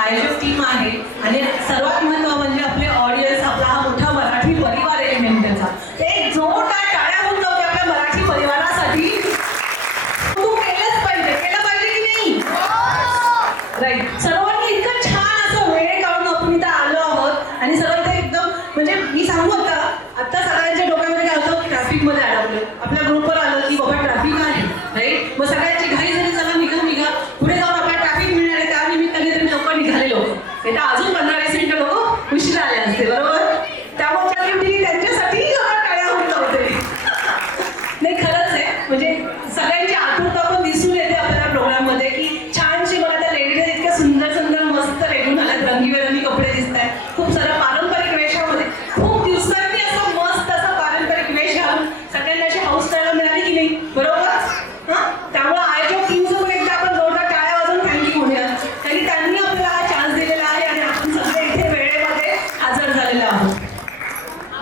आयोजक टीम आहे आणि सर्वात महत्त्व म्हणजे आपले ऑडियन्स, आपला हा मोठा मराठी परिवार आहे नेमक्याचा. एक जोरदार टाळ्या होऊन जाऊ आपल्या मराठी परिवारासाठी. तू केलं पाहिजे की नाही? राईट. सर्वांनी इतकं छान असं वेळ काढून आपण इथं आलो आहोत आणि सर्व इथे एकदम म्हणजे मी सांगू आता सगळ्यांच्या डोक्यामध्ये काय होतं, ट्रॅफिकमध्ये अडकलो. आपल्या ग्रुपवर आलं की बाबा ट्रॅफिक आहे, राईट. मग सगळ्यांची घाई झाली, चला निघा पुढे जाऊन आपल्याला ट्रॅफिक मिळणार आहे. त्या निमित्ताने तरी लोक निघाले. नाही तर अजून 15-20 मिनिटं लोक उशिरा आले असते, बरोबर. त्यामुळे त्यांच्यासाठी टाळ्या होऊन जाते. नाही खरंच आहे, म्हणजे सगळ्यांची आतुरता पण दिसून येते आपल्याला प्रोग्राममध्ये की छानशी. मला त्या लेडीज इतक्या सुंदर सुंदर मस्त रेडून आल्यात, रंगीबेरंगी कपडे दिसत आहेत, खूप साऱ्या पारंपरिक वेशामध्ये. खूप दिवसांनी असं मस्त असा पारंपरिक वेश घालून सगळ्यांना अशी हाऊस करायला मिळाली की नाही, बरोबर. त्यामुळे आयोजक टीमचं पण एकदा आपण जोरदार टाळ्या वाजवून थँक्यू म्हणूया, कारण त्यांनी आपल्याला हा चान्स दिलेला आहे आणि आपण सगळे इथे वेळेमध्ये हजर झालेले आहोत.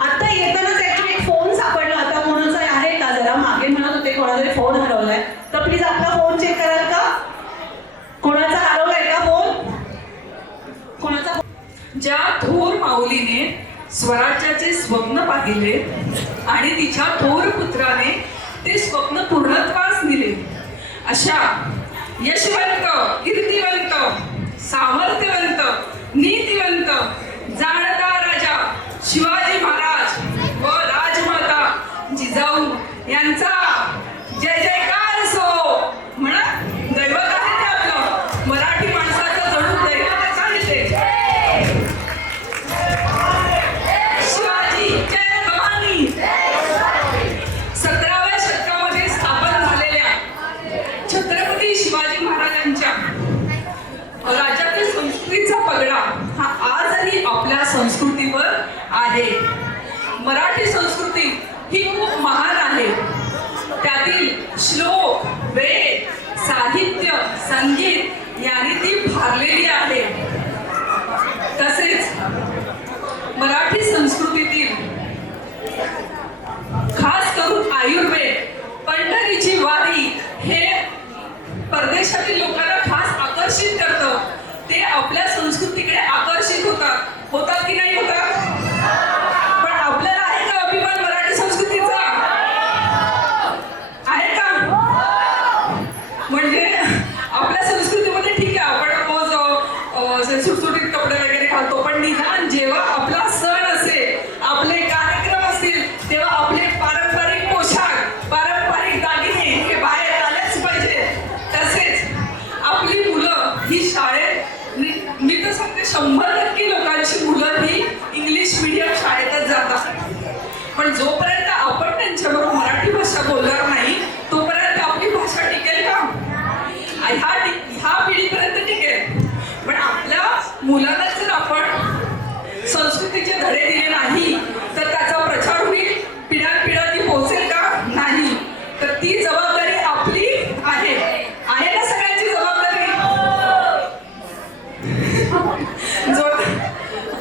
आता येतानाच ऍक्च्युली एक फोन सापडला होता. कोणाचा आहे का? जरा मागे म्हणत होते कोणातरी फोन हरवलाय, तर प्लीज आपला फोन चेक कराल का? कोणाचा हरवलाय का फोन? कोणाचा? ज्या थोर माऊलीने स्वराज्याचे स्वप्न पाहिले आणि तिच्या थोर पुत्राने ते स्वप्न पूर्णत्वास नेले, अशा यशवंत, कीर्तिवंत, सामर्थ्यवंत, नीतिवंत, जाणता राजा शिवाजी महाराज व राजमाता जिजाऊ यांचा जय जयकार असो. म्हणा, दैवत आहे ते आपलं मराठी माणसाचं जणू दैवतच आहे ते. शिवाजी जय भवानी. 17व्या शतकामध्ये स्थापन झालेल्या छत्रपती शिवाजी महाराजांच्या राज्यातील संस्कृतीचा पगडा हा आजही आपल्या संस्कृतीवर आहे. मराठी संस्कृती ही खूप महान आहे. त्यातील श्लोक, वेद, साहित्य, संगीत यांनी ती भारलेली आहे. तसेच मराठी संस्कृतीतील खास करून आयुर्वेद, पंढरीची वारी हे परदेशातील लोकांना खास आकर्षित करतं. ते आपल्या संस्कृतीकडे आकर्षित होतात की नाही होतात? पण आपल्याला आहे का अभिमान मराठी संस्कृतीचा? आहे का? म्हणजे आपल्या संस्कृतीमध्ये ठीक आहे, आपण रोज सुटसुटीत कपडे वगैरे घालतो, पण निदान जेव्हा आपला सण असेल, आपले कार्यक्रम असतील, तेव्हा आपले पारंपरिक पोशाख, पारंपरिक दागिने हे बाहेर आलेच पाहिजे. तसेच आपली मुलं ही शाळेत, मी तर सांगते 100% लोकांची मुलं ही इंग्लिश मीडियम शाळेतच जातात. पण जोपर्यंत आपण त्यांच्याबरोबर मराठी भाषा बोलणार नाही तोपर्यंत आपली भाषा टिकेल का? ह्या पिढीपर्यंत टिकेल. पण आपल्या मुलांना जर आपण संस्कृतीचे धडे दिले नाही तर त्याचा प्रचार होईल, पिढ्यानपिढ्या ती पोहोचेल का? नाही. तर ती जबाबदारी आपली आहे. आहे ना सगळ्यांची जबाबदारी?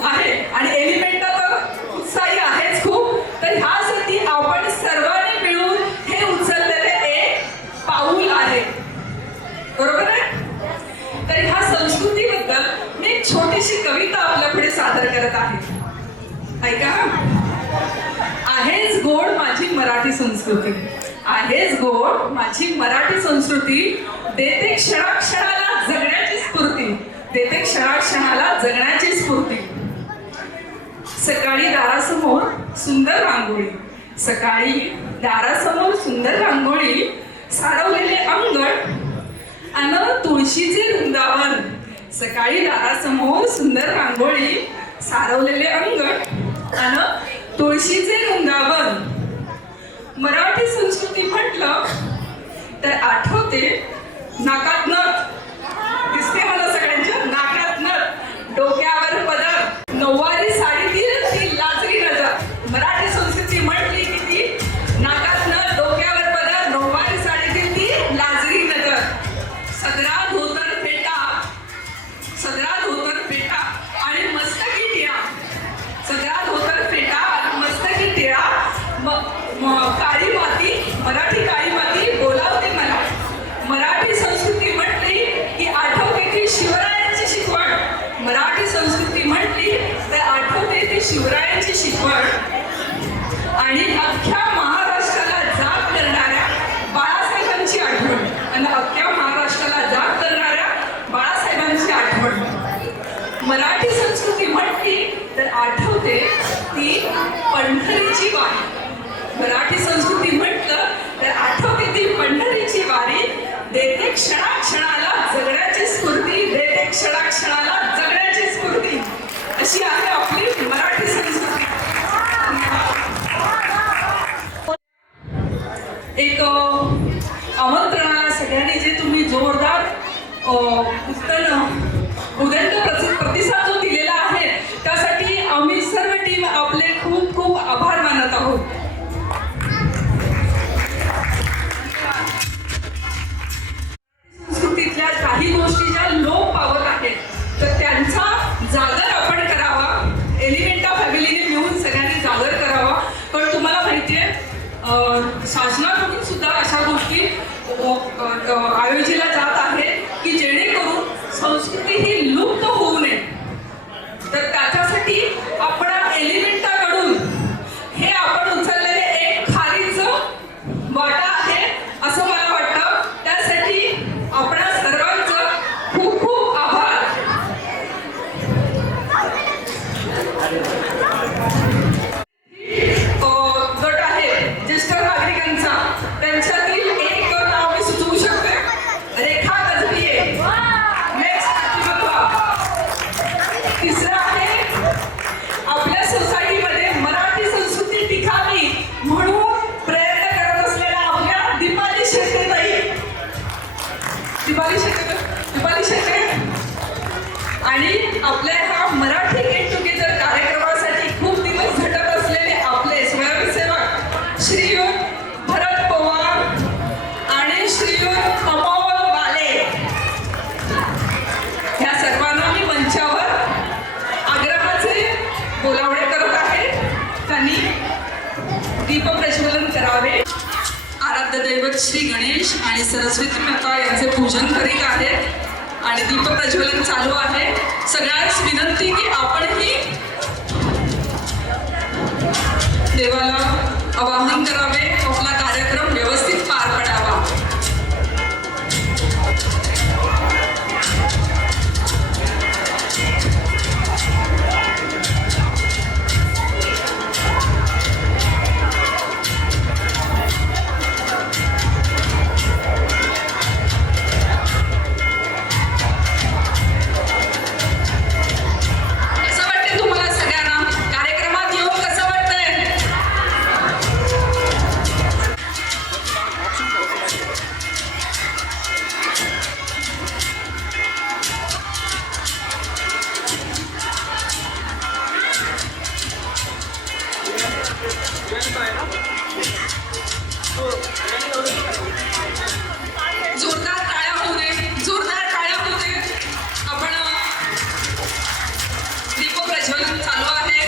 आहे. आणि एलिमेंटा तर उत्साही आहेच खूप. तर ह्यासाठी आपण सर्वांनी मिळून हे उचललेले एक पाऊल आहे, बरोबर आहे. तर ह्या संस्कृतीबद्दल मी एक छोटीशी कविता आपल्या पुढे सादर करत आहे. ऐका. आहेच गोड माझी मराठी संस्कृती, आहेच गोड माझी मराठी संस्कृती, देते क्षणाक्षणाला जगण्याची स्फूर्ती, देते क्षणाक्षणाला जगण्याची स्फूर्ती. सकाळी दारासमोर सुंदर रांगोळी, सकाळी दारासमोर सुंदर रांगोळी, सारवलेले अंगण अन तुळशीचे वृंदावन. सकाळी दारासमोर सुंदर रांगोळी, सारवलेले अंगण अन तुळशीचे वृंदावन. मराठी संस्कृती म्हटलं तर आठवते नाकात नथ. दिसते मला सगळ्यांच्या नाकात नथ, डोक्यावर पदर, नऊवारी साडीतील ती लाजरी नजर. मराठी संस्कृती म्हटली की ती नाकात नथ, डोक्यावर पदर, नऊवारी साडीतील ती लाजरी नजर. सदरा धोतर फेटा आणि मस्तकी टिळा, सदरा धोतर फेटा आणि मस्तकी टिळा. काळी माती, मराठी काळी माती बोलावते मला. मराठी संस्कृती म्हटली आठवते ती पंढरीची वारी. मराठी संस्कृती म्हटलं तर आठवते ती पंढरीची वारी. देते क्षणाक्षणाला जगण्याची स्फूर्ती, देते क्षणाक्षणाला जगण्याची स्फूर्ती. अशी आहे आपली मराठी संस्कृती. एक आमंत्रणाला सगळ्यांनी जे तुम्ही जोरदार उदंड प्रतिसाद जो दिलेला आहे त्यासाठी आम्ही सर्व टीम आपले खूप खूप आभार मानत आहोत. संस्कृतीतल्या काही गोष्टी ज्या लोप पावत आहेत तर त्यांचा जागर आपण करावा. एलिमेंटा फॅमिलीने मिळून सगळ्यांनी जागर करावा. पण तुम्हाला माहिती आहे शासनाकडून सुद्धा अशा गोष्टी आयोजिल्या जात आहेत की जेणेकरून संस्कृती ही लुप्त होऊ नये. तर त्याच्यासाठी आपण एलिमेंटाकडून हे आपण उचललेले एक खारीचं वाटा आहे असं मला वाटतं. त्यासाठी आपणा सर्वांचं खूप खूप आभार. गट आहे ज्येष्ठ नागरिकांचा, त्यांच्यातील एक नाव मी सुचवू शकते, रेखा गजबिये. तिसरं आहे आपल्या सोसायटीमध्ये मराठी संस्कृती टिकावी म्हणून प्रयत्न करत असलेल्या आपल्या दीपाली शेट्टीताई. दीपाली शेट्टी आणि आपल्या ह्या मराठी गेट टुगेदर कार्यक्रमासाठी खूप दिवस झटत असलेले आपले स्वयंसेवक श्रीयुत भरत पवार आणि श्रीयुत अमोल वाले. ह्या सर्वांना मी मंचावर आग्रहाचे बोलावणे करत आहे. त्यांनी दीप प्रज्वलन करावे. आराध्य दैवत श्री गणेश आणि सरस्वती माता यांचे पूजन करीत आहेत आणि दीप प्रज्वलन चालू आहे. सगळ्यांस विनंती की आपणही देवाला आवाहन करावे, आपला कार्यक्रम व्यवस्थित पार पडावा. जोरदार टाळ्या होऊ दे, जोरदार टाळ्या होऊ दे. आपण दीप प्रज्वलन चालू आहे.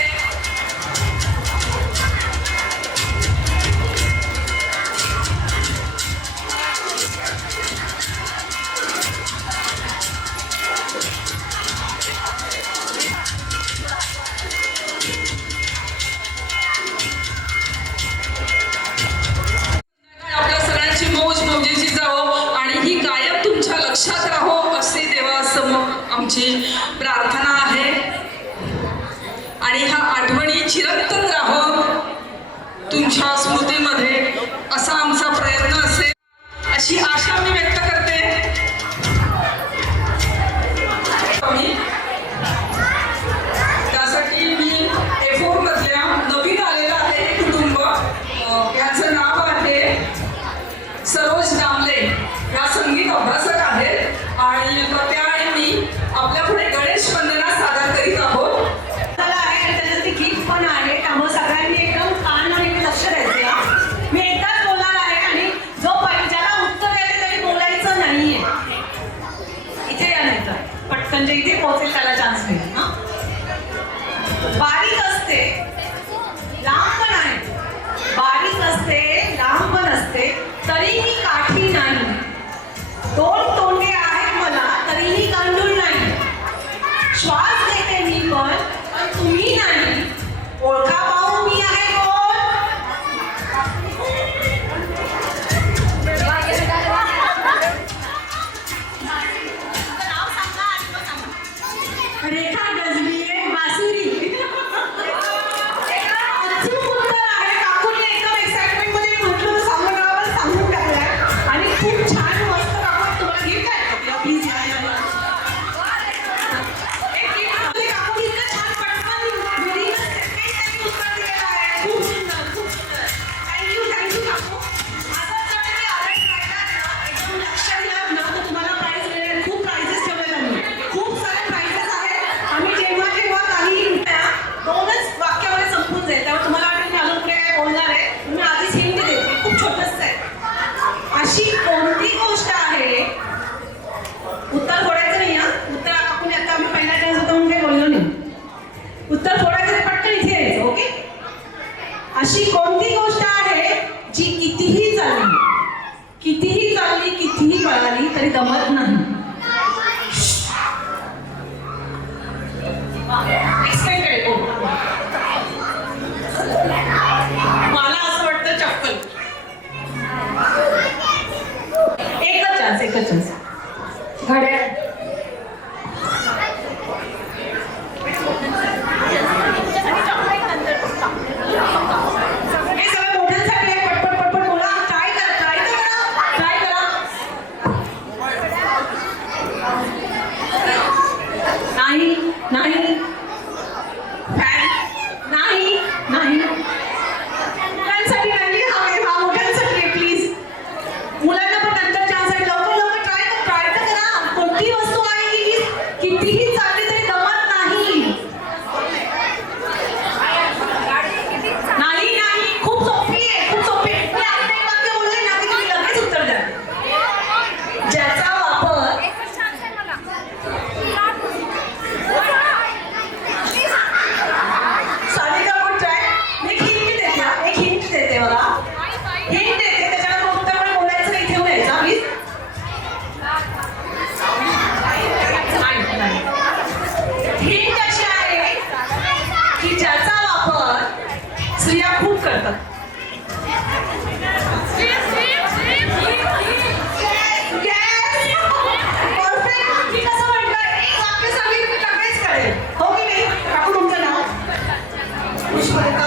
आपल्या सगळ्यांची मौज मौजेची जावो आणि ही कायम तुमच्या लक्षात राहो असे देवासमोर आमची प्रार्थना आहे. आणि ह्या आठवणी चिरंतन राहो तुमच्या स्मृतीमध्ये असा आमचा प्रयत्न असेल अशी आशा मी व्यक्त करते. त्यासाठी मी A4 मधल्या नवीन आलेलं आहे एक कुटुंब, याचं नाव आहे सरोज दामले. या संगीत अभ्यासक आहेत आणि त्या आणि मी आपल्या पुढे गणेश वंदना सादर करीत आहोत. त्याच्यासाठी गिफ्ट पण आहे. त्यामुळे सगळ्यांनी एकदम कान आणि लक्ष द्यायचं. मी एकदाच बोलणार आहे आणि जो ज्याला उत्तर द्यायचं त्याने बोलायचं नाहीये. इथे या नाही तर पटकन जे इथे पोहोचेल त्याला चान्स मिळेल. बारीक असते, लांब पण आहे. बारीक असते, लांब पण असते, तरीही काठी नाही. दोन तोंडे आहेत मला, तरीही गांडूळ नाही. श्वास घेते मी पण तुम्ही नाही. ओळखा पाहू मी आहे कोण? रेखा गजबिये बासुरी. नाही नाही फॅन नाही नाही मुलांसाठी नाही हा मोठ्यांसाठी प्लीज मुलांना पण नंतर चान्स आहे लवकर लवकर ट्राय तर करा कोणती वस्तू आहे की कितीही चालली तरी गमत नाही नाही नाही खूप सोपी आहे खूप सोपी आहे मी आता एक वाक्य बोलले ना की तुम्ही लगेच उत्तर द्या ज्याचा वापर सानिका गुड ट्राय एक हिंट देते बघा हिंट देते त्याच्यानंतर उत्तर पण बोलायचं नाही ठेवून यायचा प्लीज हिंट अशी आहे की ज्याचा वापर स्त्रिया खूप करतात परफेक्ट मी कसं म्हटलं एक वाक्य सांगितलं की लगेच कळेल हो की नाही काकू तुमचं नाव पुष्परेखा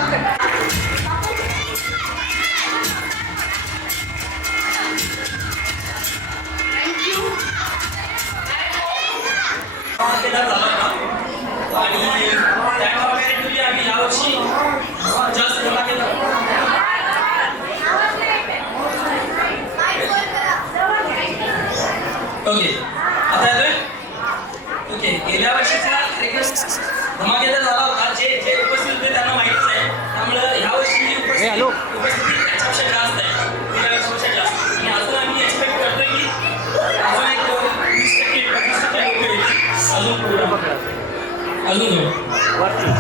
केला झाला का आणि त्या वगैरे तुझी आम्ही यावर्षी जास्त गोळा केला ओके आता येतोय ओके गेल्या वर्षीचा कार्यक्रम धमाकेदार झाला होता जे जे उपस्थित होते त्यांना माहितीच आहे त्यामुळे यावर्षी उपस्थिती त्याच्यापेक्षा जास्त आहे गेल्या वर्षीपेक्षा जास्त आणि अजून आम्ही एक्सपेक्ट करतोय की अजून एक 20% 25% लोक येतील अजून प्रोग्राम अजून ओके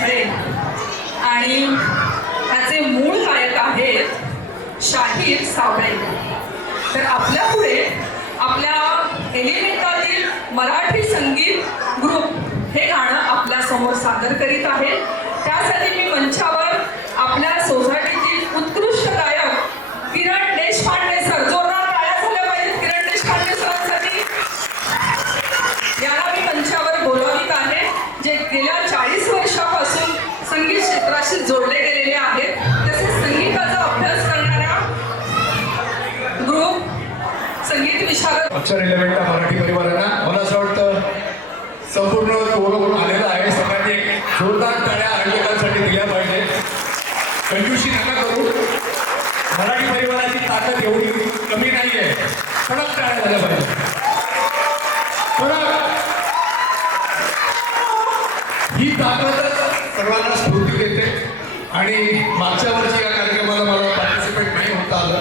खळे आणि त्याचे मूळ गायक आहेत शाहीर साबळे. तर आपल्या पुढे आपल्या एलिमेंटातील मराठी संगीत ग्रुप हे गाणं आपल्या समोर सादर करीत आहे. त्यासाठी मी मंचावर आपल्या सोसायटीतील उत्कृष्ट गायक किरण देशपांडे सर, जोरदार टाळ्या झाल्या पाहिजेत किरण देशपांडे सरांसाठी. याला मी मंचावर बोलावित आहे, जे गेल्या 40 वर्षापासून संगीत क्षेत्राशी जोडले गेलेले आहेत. तसेच संगीताचा अभ्यास करणाऱ्या ग्रुप संगीत विशारद अक्षर एलिमेंटच्या मराठी परिवारांना मला असं वाटतं संपूर्ण कोरोना आलेला आहे. सगळ्यांनी एक जोरदार टाळ्या आयोजकांसाठी दिल्या पाहिजे. कंजूशी नका करू. मराठी परिवाराची ताकद एवढी कमी नाही आहे. कडक टाळ्या झाल्या पाहिजे. कडक. ही ताकदच सर्वांना स्फूर्ती देते. आणि मागच्या वर्षी या कार्यक्रमाला मला पार्टिसिपेट नाही होता आलं.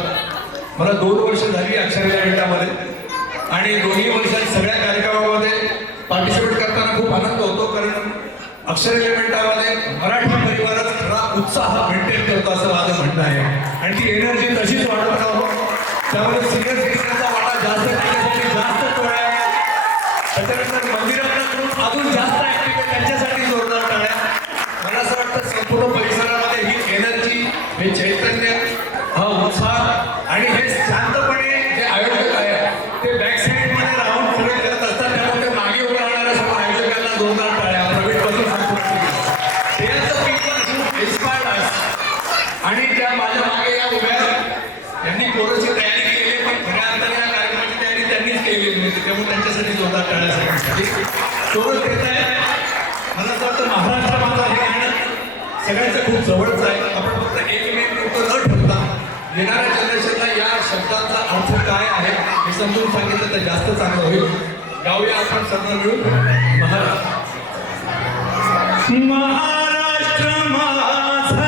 मला 2 वर्ष झाली अक्षर एलिमेंटामध्ये आणि दोन्ही वर्षात सगळ्या कार्यक्रमामध्ये पार्टिसिपेट करताना खूप आनंद होतो. कारण अक्षर एलिमेंटामध्ये मराठी परिवारात खरा उत्साह मेंटेन करतो असं माझं म्हणणं आहे. आणि ती एनर्जी तशीच वाढत राहतो. त्यामध्ये सिनियर सिटीजनचा वाटा जास्त करण्यासाठी जास्त टोळ्या, त्याच्यानंतर मंदिरातून अजून जास्त ऍक्टिव्ह त्यांच्यासाठी जोरदार टाळ्या. मला असं वाटतं संपूर्ण परिसरामध्ये ही एनर्जी, हे चैतन्य, हा उत्साह आणि हे शांतपणे जे आयोजक आहे ते बॅकसाईड मध्ये राहून पुढे करत असतात. त्यामुळे मागे उभं राहणाऱ्या सर्व आयोजकांना जोरदार टाळ्या. प्रवीणपासून इन्स्पायर्ड आहे आणि त्या माझ्या मागे या उभ्या यांनी कोरोची तयारी केली, पण खऱ्या अर्थाने या कार्यक्रमाची तयारी त्यांनीच केलेली होती. त्यामुळे त्यांच्यासाठी जोरदार टाळ्या सगळ्यांसाठी कोरोच देत आहे. मला असं वाटतं महाराष्ट्र माझा हे गाणं सगळ्यांचं खूप जवळच आहे. आपण फक्त एकमेक न ठरता येणाऱ्या जनरेशनला या शब्दाचा अर्थ काय आहे हे समजून सांगितलं तर जास्त चांगलं होईल. गाऊया आपण सर्व मिळून महाराष्ट्र. महाराष्ट्र माझा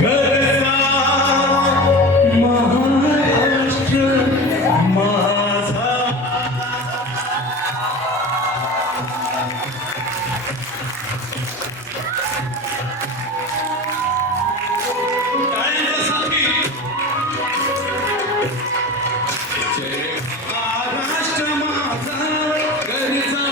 घरचा, महाराष्ट्र माझा. टाळ्यांचा साथी. महाराष्ट्र माझा घरचा,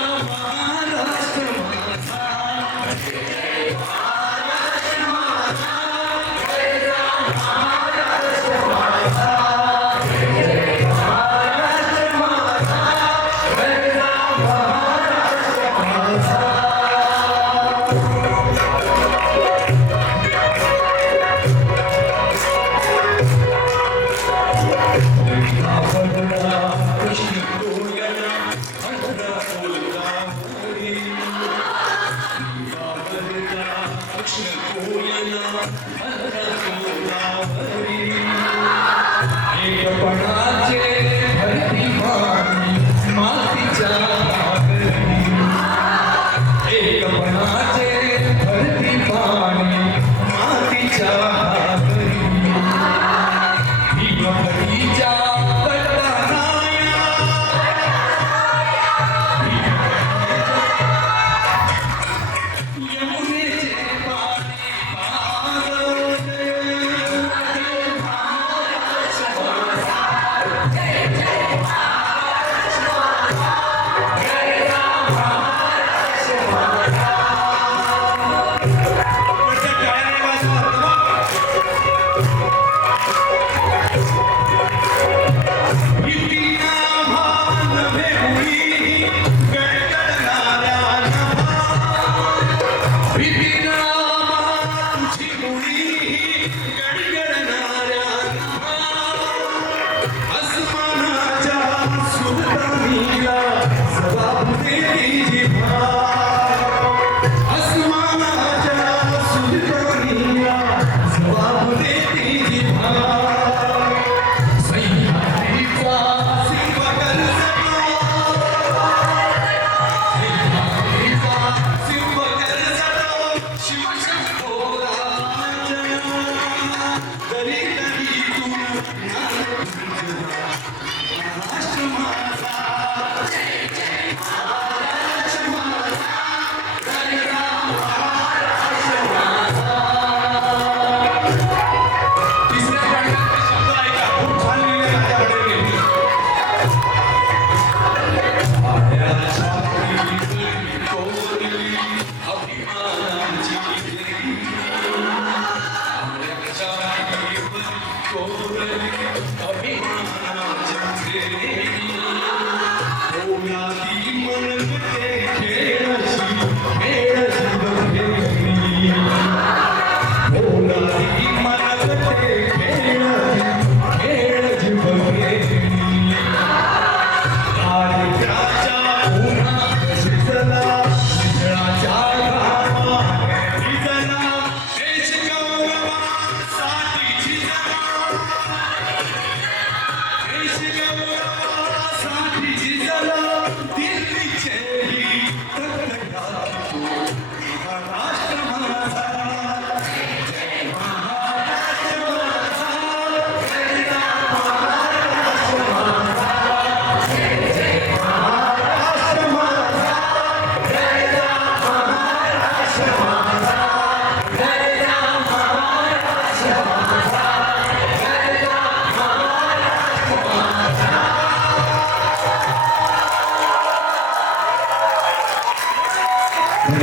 खूप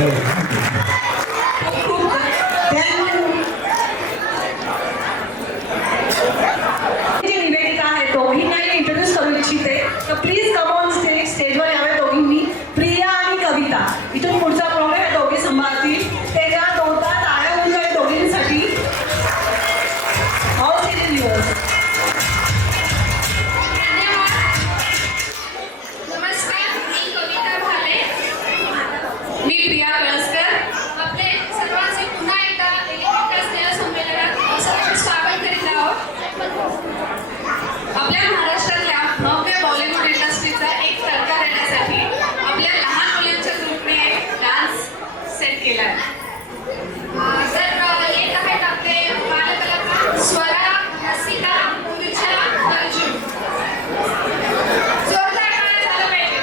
खूप जी निवेदिका आहे दोघींनाही इंट्रोड्यूस करू इच्छिते तर प्लीज कम ऑन स्टेज स्टेजवर यावे दोघींनी. प्रिया आणि कविता इथून पुढचा प्रोग्राम हे दोघे सांभाळतील. त्याच्या दोनदा टाळ्या होऊन जाईल दोघींसाठी. All stage viewers. नमस्कार, मी कविता भाले. मी प्रिया कळसकर. आपले सर्वांचे पुन्हा एकदा एलिमेंटल स्नेह संमेलनात सहर्ष स्वागत करीत आहोत. आपल्या महाराष्ट्रातल्या भव्य बॉलिवूड इंडस्ट्रीचा एक तडका देण्यासाठी आपल्या लहान मुलांच्या ग्रुपने एक डान्स सेट केला आहे. तर येत आहेत आपले बालकलाकार स्वरा, हसिता, ऋचा, अर्जुन. जोरदार टाळ्या झाल्या पाहिजे.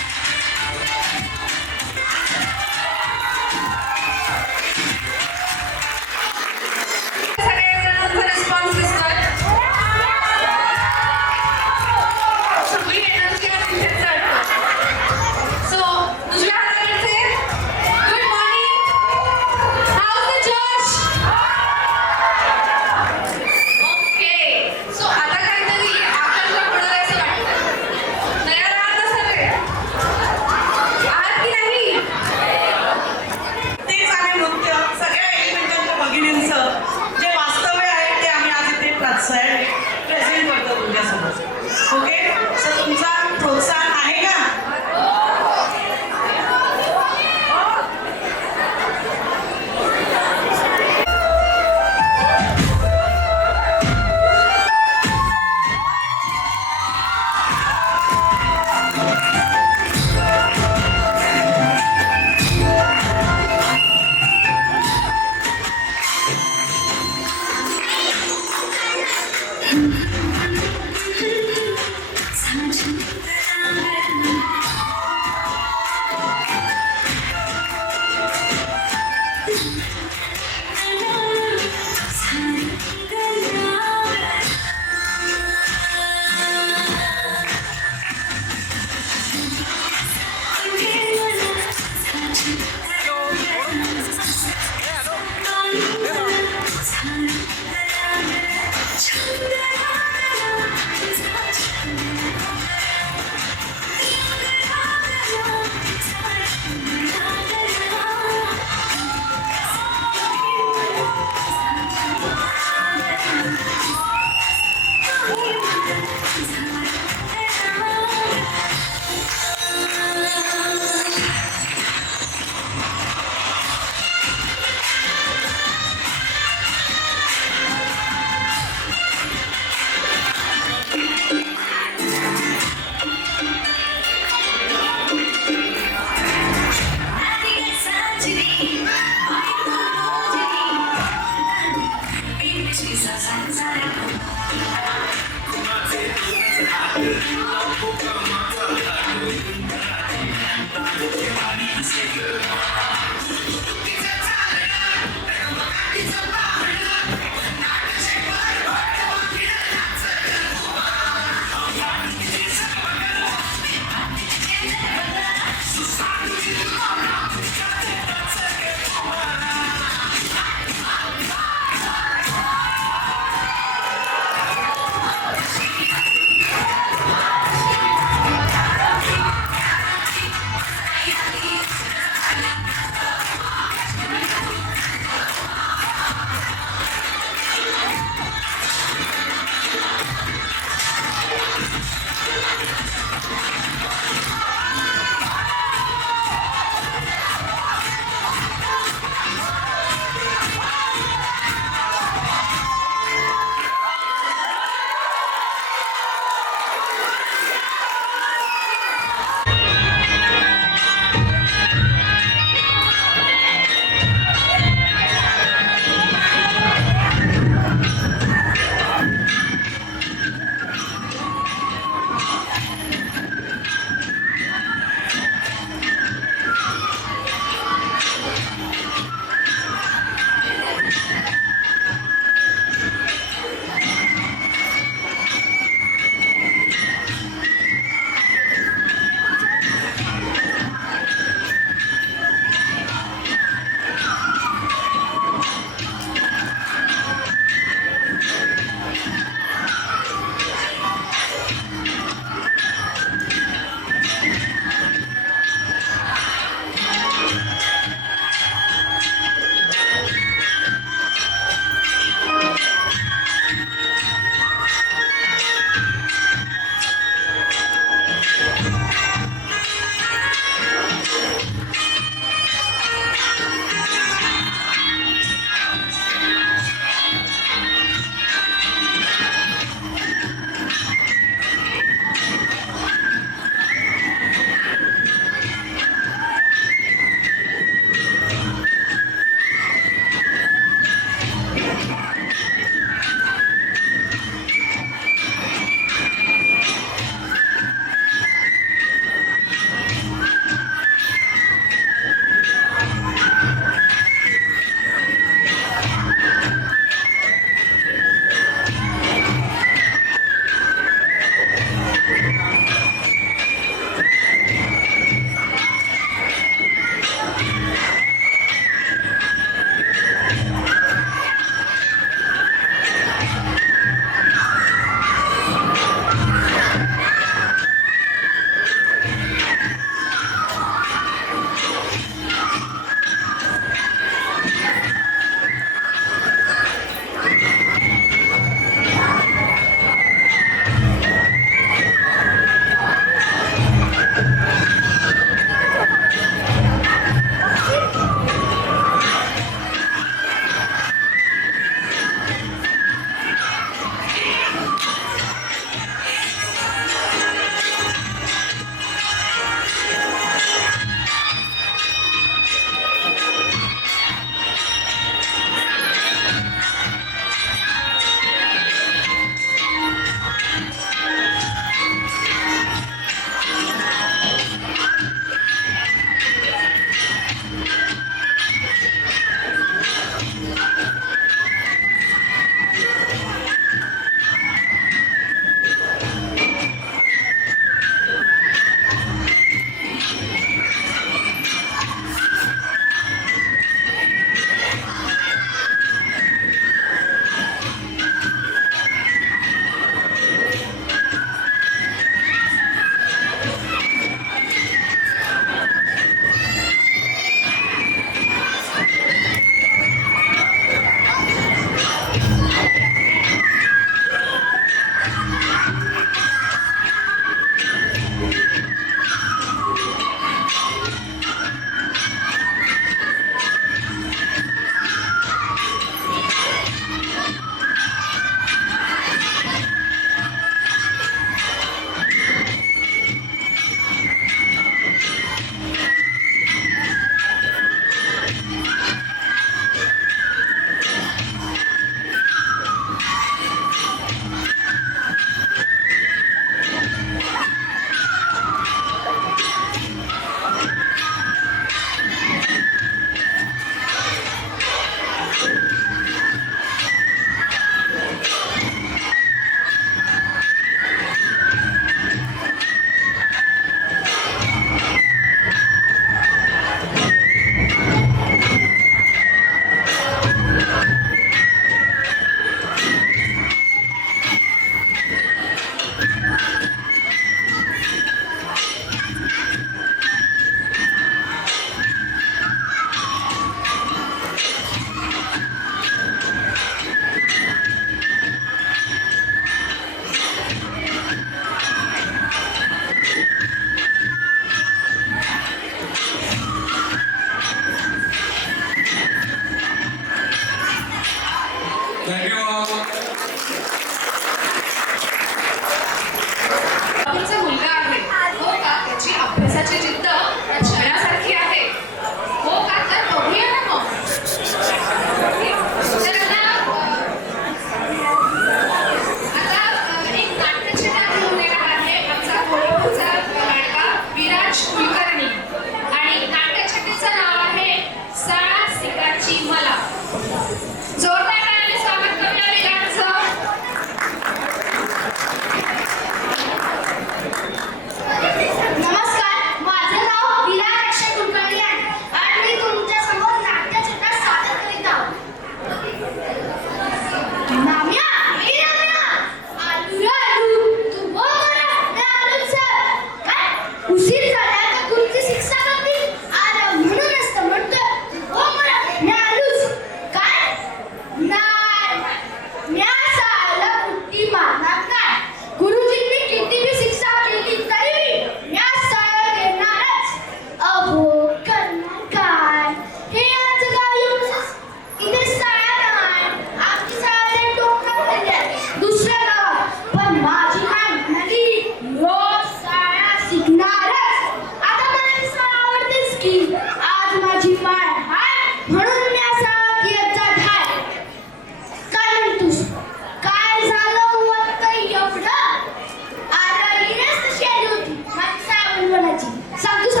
सांगतो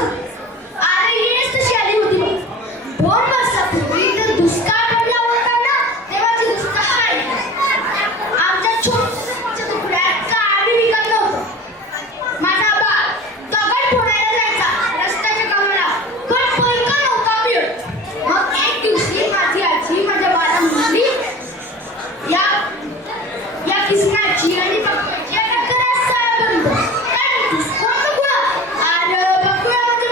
अरे येस तशी आली होती बघ. 2 वर्षापूर्वी तर दुष्काळ पडला होता ना, तेव्हाची दुष्काळ आली. आमच्या छोट्या तुकड्यात आम्ही विकत नव्हतं. माझा बाप दगड फोडायला जायचा रस्त्याच्या कामाला, पण पैका नव्हता मिळत. मग एक दिवशी माझी आजी माझ्या बाळाला म्हणाली, या किसनाची आणि बकऱ्याची आता करा साळा बंद. काय म्हणतेस? कोण बकुळा? अरे बकुळा म्हणजे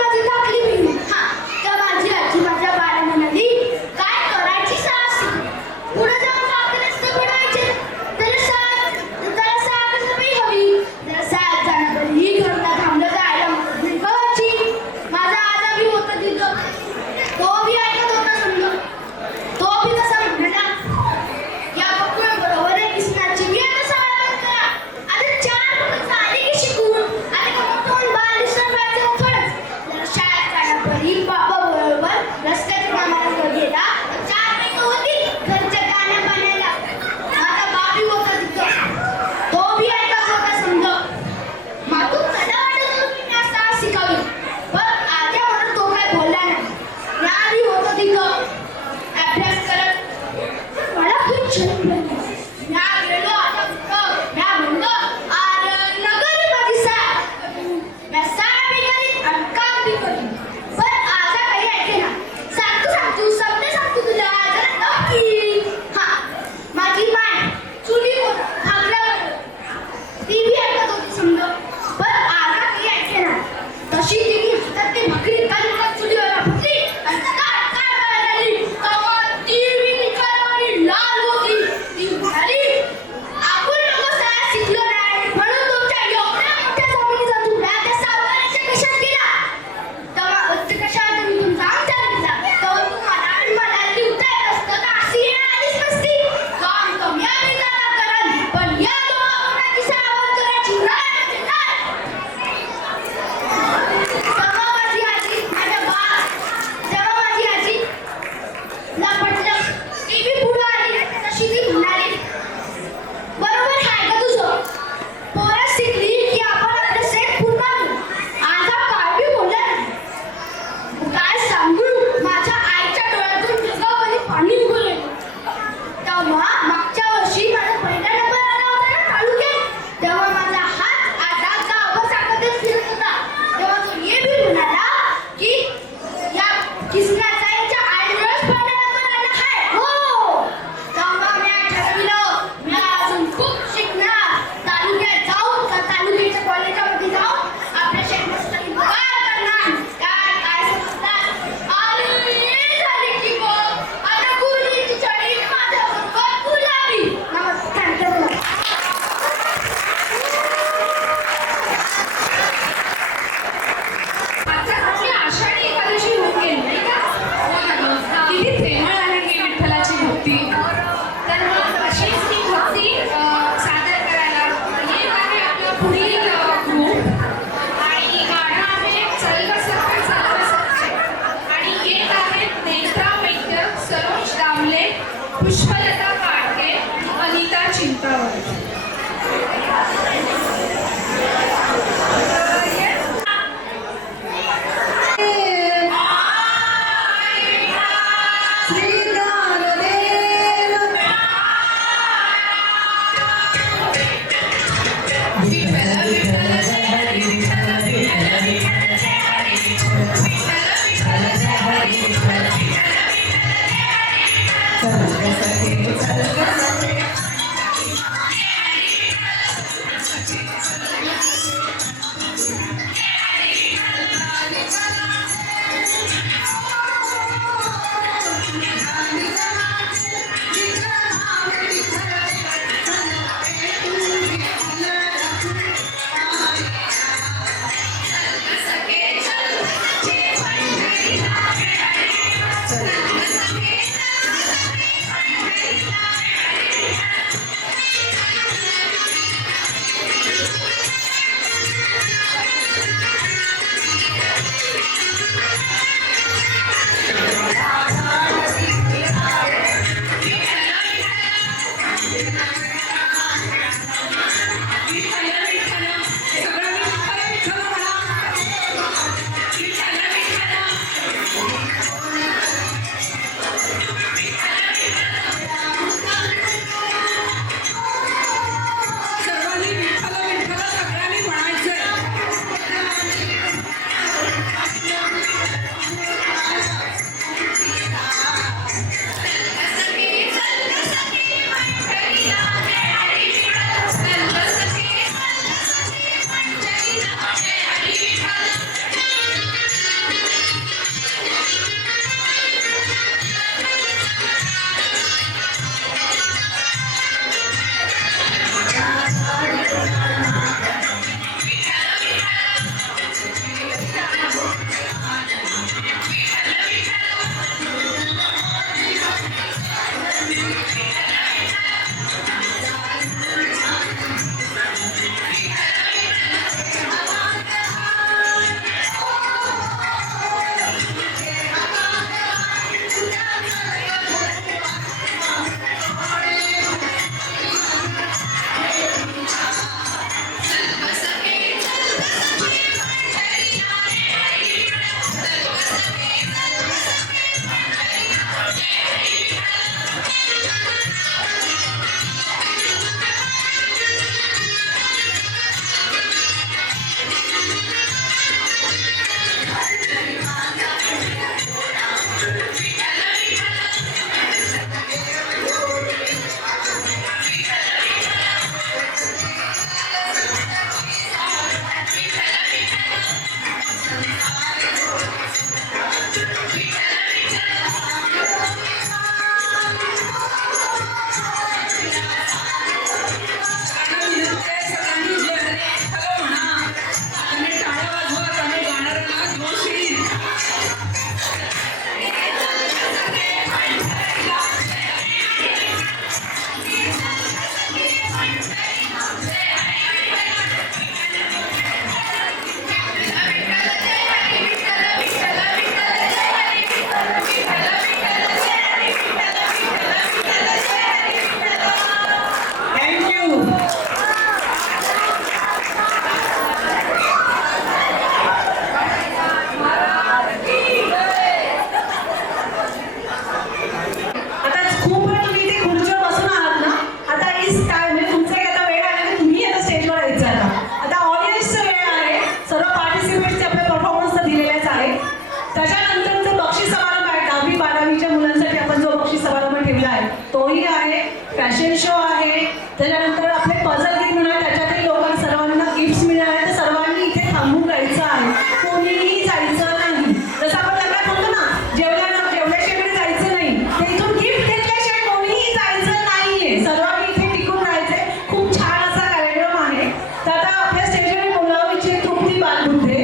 त्याच्यानंतरचं बक्षीस समारंभ आहे 10वी 12वीच्या मुलांसाठी आपण जो बक्षीस समारंभ ठेवला आहे तोही आहे. फॅशन शो आहे. त्याच्यानंतर आपले पझल गेम म्हणून त्याच्यातही लोकांना सर्वांना गिफ्ट्स मिळणार आहे. तर सर्वांनी इथे थांबून राहायचं आहे. कोणीही जायचं नाही. जसं आपण लग्नात म्हणतो ना जेवल्याशिवाय जायचं नाही. ते इथून गिफ्ट घेतल्याशिवाय कोणीही जायचं नाहीये. सर्वांनी इथे टिकून राहायचंय. खूप छान असा कार्यक्रम आहे. तर आता आपल्या स्टेजवर बोलावं इच्छिते तृप्ती बालबुद्धे.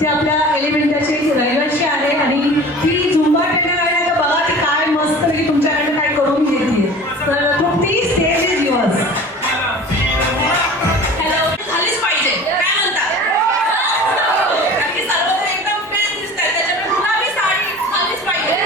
ती आपल्या एलिमेंटची रहिवाशी आहे आणि ती झुंबा ट्रेनर आहे. आता बघा ती काय मस्त की तुमच्याकडे काय करून घेते. तर तृप्ती स्टेज इज युअर्स. हॅलो झालीच पाहिजे काय म्हणतात कारण की सर्वत्र एकदम फ्रेश दिसतात त्याच्यामुळे गुलाबी साडी झालीच पाहिजे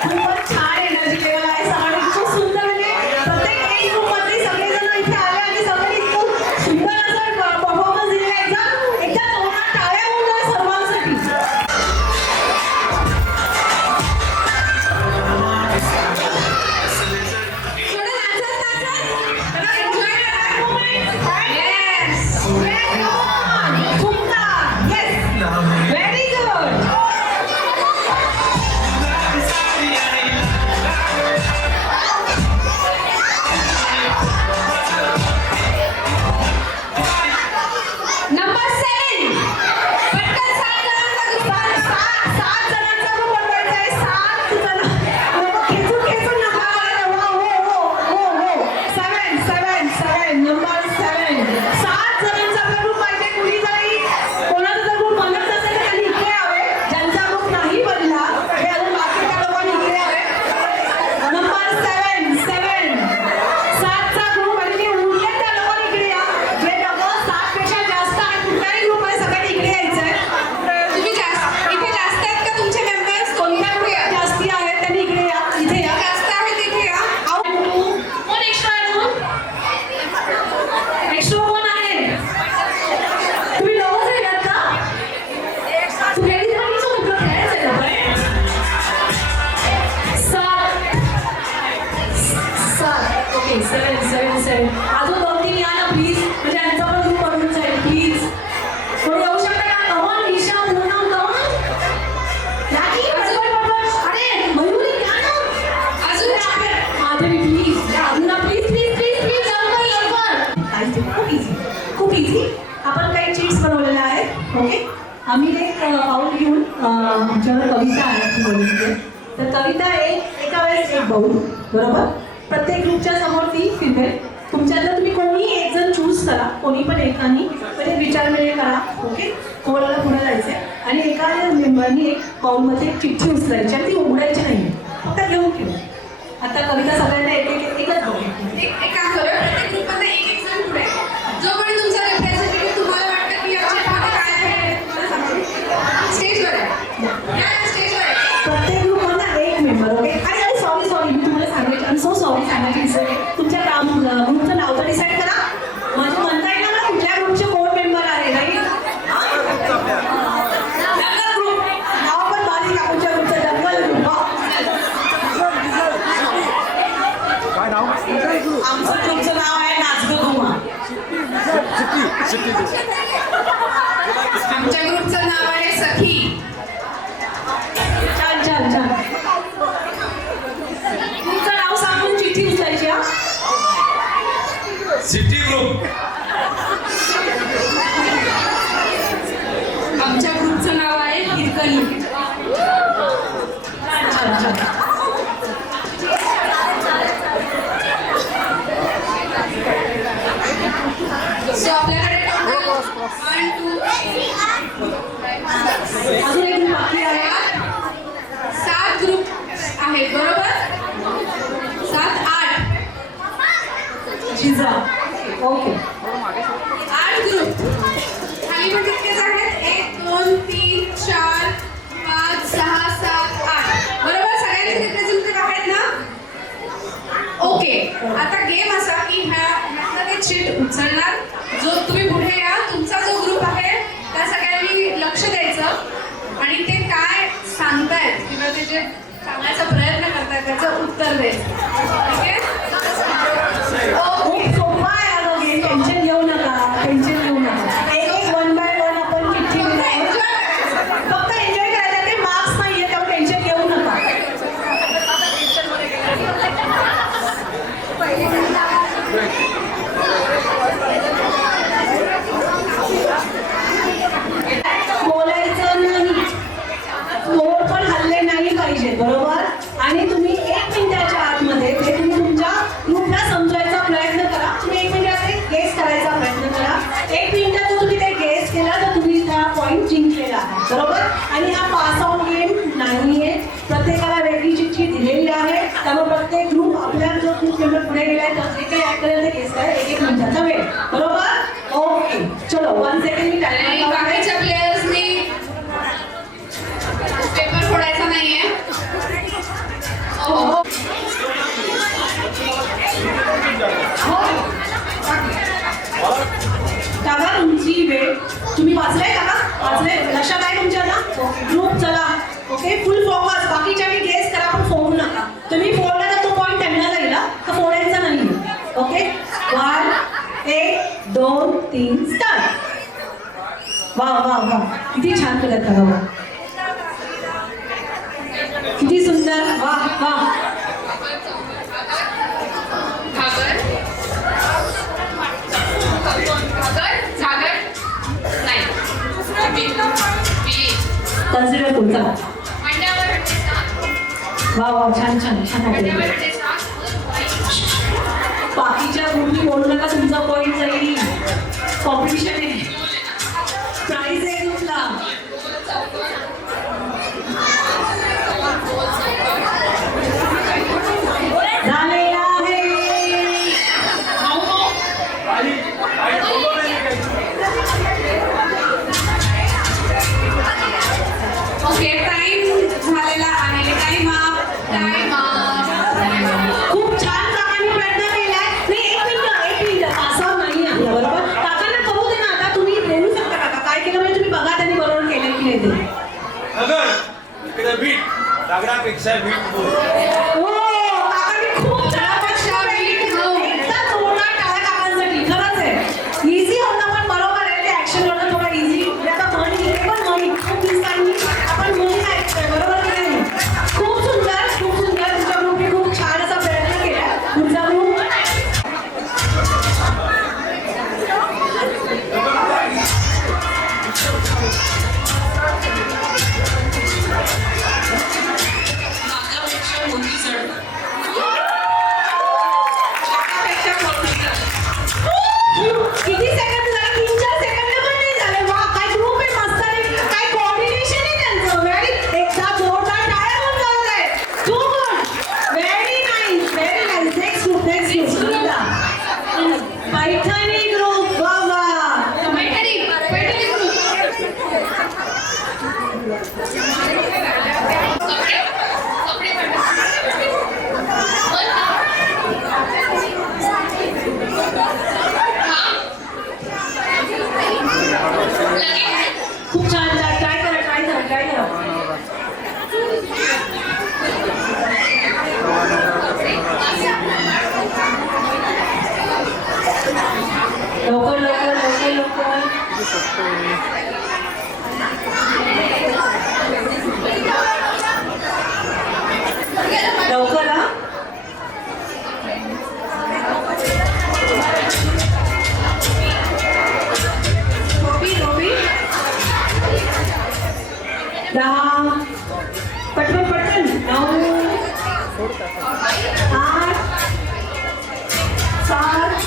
खूपच छान एनर्जी लेवल आहे सगळं इतकं सुंदर म्हणजे प्रत्येक एज ग्रुप मधले सगळेजण इथे आले आणि सगळे इतकं सुंदर असं परफॉर्मन्स दिले एकदा जोरात टाळ्या होऊन जाईल सर्वांसाठी. थोडं नाचत नाचत जरा enjoy करा. Yes. घुमता. Yes. Very good. Number 7. पटकन 7 जणांचा सात जणांचा ग्रुप बनवायचा आहे. 7 जण नको खेचून नका. हो 7 नंबर 7 7 जणांचा आपला ग्रुप पाहिजे. कुणी जरी कोणाचा जर ग्रुप बनत नसेल तर त्यांनी इकडे यावे. ज्यांचा ग्रुप नाही बनला ते अजून बाकीच्या लोकांनी इकडे यावे. नंबर 7 7चा ग्रुप आणि उरले त्या लोकांनी इकडे या. जे लोक 7 पेक्षा जास्त आहे कुठलाही ग्रुप आहे सगळ्यांनी इकडे यायचंय. तुम्ही इथे जास्त आहेत का तुमचे मेंबर्स? कोणत्या ग्रुप जास्ती आहेत त्यांनी इकडे या. इथे या. जास्त आहेत इथे या. कोण एक्स्ट्रा आहे अजून? एक्स्ट्रा कोण आहे? तुम्ही लोकच राहिलात का? तू लेडीज पण इथं म्हटलं खेळायचं आहे का? 7 ओके 7 अजून 2-3 या ना प्लीज म्हणजे यांचा पण ग्रुप बनवून जाईल प्लीज. कोणी येऊ शकता का? Come on Isha Poonam come on. राखी पटपट. अरे मयुरी या ना. अजून चार. माधवी प्लीज अरुणा प्लीज खूप इझी आपण काही चीट्स बनवलेल्या आहेत. ओके आम्ही एक बाउल घेऊन आमच्यावर कविता आहे ती बोलली तर कविता एका वेळेस एक बाउल बरोबर प्रत्येक ग्रुपच्या समोर ती फिरवेल. तुमच्यातलं तुम्ही कोणी एक जण चूज करा कोणी पण एकानी म्हणजे विचारमेळे करा. ओके कोणाला पुढे जायचं आणि एका मेंबरनी एक बाउलमध्ये एक चिठ्ठी उचलायची आणि ती उघडायची नाही फक्त घेऊन ठेवा. आता कविता सगळ्यांना एकच बघू. एक काम करूया. प्रत्येक ग्रुपमध्ये एक जण पुढे. जो कोणी तुमचा रिप्रेझेंटेटिव्ह तुम्हाला वाटतं की या चिठ्ठीमध्ये काय आहे ते तुम्हाला सांगू. स्टेजवर आहे. या स्टेजवर आहे. प्रत्येक ग्रुपमधला एक मेंबर ओके. आणि सॉरी मी तुम्हाला सांगायचं आणि सो सॉरी सांगायची विसरले. तुमच्या ग्रुपचं नाव तर डिसाईड करा. म्हणजे म्हणता येईल ना कुठल्या ग्रुपचे कोण मेंबर आहे नाही जंगल ग्रुप नाव पण भारी काकूच्या ग्रुपचं जंगल ग्रुप. आमचं ग्रुपचं नाव आहे नाचगं घुमा. आमच्या ग्रुपचं नाव आहे सखी. छान चिठ्ठी उचलायची हा. City group. आमच्या ग्रुपचं नाव आहे हिरकणी. छान छान. सो आपल्याकडे टोटल 1 2 अजून एक ग्रुप बाकी आहे. 7 ग्रुप आहेत बरोबर. 7 8 जिजा. ओके. 8 ग्रुप. खाली पण कितकेच आहेत 1 2 3 4 5 6 7 8 बरोबर. सगळ्यांचे रिप्रेझेंटेटिव्ह आहेत ना. ओके. आता गेम असा की ह्यातलं ते चिट उचलणार. जो तुम्ही पुढे या तुमचा जो ग्रुप आहे त्या सगळ्यांनी लक्ष द्यायचं आणि ते काय सांगतायत किंवा ते जे सांगण्याचा प्रयत्न करतायत त्याचं उत्तर द्यायचं. ठीक आहे. खूप सोपा आहे हा गेम. टेन्शन घेऊ नका. टेन्शन घेऊ नका. एक 1 बाय 1 आपण चिठ्ठी लिहिणार. फक्त एन्जॉय करायला. ते मार्क्स नाहीये त्यामुळे टेन्शन घेऊ नका. बोलायचं नाही. बोट पण हल्ले नाही पाहिजे बरोबर. आणि तुम्ही 1 मिनिटाच्या आतमध्ये ते तुम्ही तुमच्या ग्रुपला समजवायचा प्रयत्न करा. तुम्ही 1 मिनिटात ते गेस करायचा प्रयत्न करा. 1 मिनिटात जर तुम्ही ते गेस केला तर तुम्ही हा पॉईंट जिंकलेला आहे बरोबर. आणि हा पास आउट गेम नाहीये. प्रत्येकाला वेगळी चिठ्ठी दिलेली आहे. त्यामुळे प्रत्येक ग्रुप आपल्या जो ग्रुप मेंबर पुढे गेलाय तर जे काही ऍड करेल ते गेस करा. 1 मिनिटाचा वेळ बरोबर. ओके चलो 1 सेकंड मी आणि टाइम बाकीच्या प्लेयर्सनी पेपर फोडायचा नाहीये. हो काका तुमची वेळ. तुम्ही वाचलंय काका. वाचलंय. लक्षात आहे तुमच्या ना. ग्रुप चला. ओके फुल फोकस. बाकीच्या गेस करा पण फोडू नका. तुम्ही फोडला तर तो पॉईंट त्यांना जाईल हा. तर फोडायचा नाही. Okay 1 1 2 3 start. वा वा वा किती छान केलं काका. वा किती सुंदर. वा वा. घागर झागर नाही. कन्सिडर करू चला. मंड्यावर वा वा छान छान छान आहे. बाकीच्या गोष्टी बोलू नका. तुमचा पॉईंट जाईल. कॉम्पिटिशन आहे. प्राइज आहे तुमला. झालेला आहे. ओके टाइम झालेला आहे. टाइम खूप छान काकांनी प्रयत्न केलाय. नाही 1 मिनिट असं नाही आपलं बरोबर. काकांना करू दे ना. आता तुम्ही बोलू शकता काका. काय केलं म्हणजे तुम्ही बघा त्यांनी बरोबर केलं की नाही ते. अगर इकडे बीट दगडापेक्षा बीट बोल. हो काकांनी खूप दगडापेक्षा बीट हो. एकदा जोरदार टाळ्या काकांसाठी. खरंच आहे. इझी होतं पण बरोबर आहे. ते ऍक्शन होणं थोडं इझी. आता म्हणी इथे पण म्हणी खूप दिवसांनी आपण म्हणी ऐकतोय बरोबर की नाही. खूप सुंदर खूप सुंदर. तुमच्या ग्रुपने खूप छान असा प्रयत्न केला. तुमचा ग्रुप नाकापेक्षा मोती जड. किती सेकंद झाले. 3-4 सेकंद पण नाही झाले. वा काय ग्रुप आहे. मस्त आहे. काय कोऑर्डिनेशन आहे त्यांचं. व्हेरी. एकदा जोरदार टाळ्या होऊन जात आहे. Too good. Very nice very nice. Next group Paithani group. वा वा. पैठणी खूप छान. ट्राय करा. लवकर. लवकर हा. 10 पटकन पटकन 9 8 7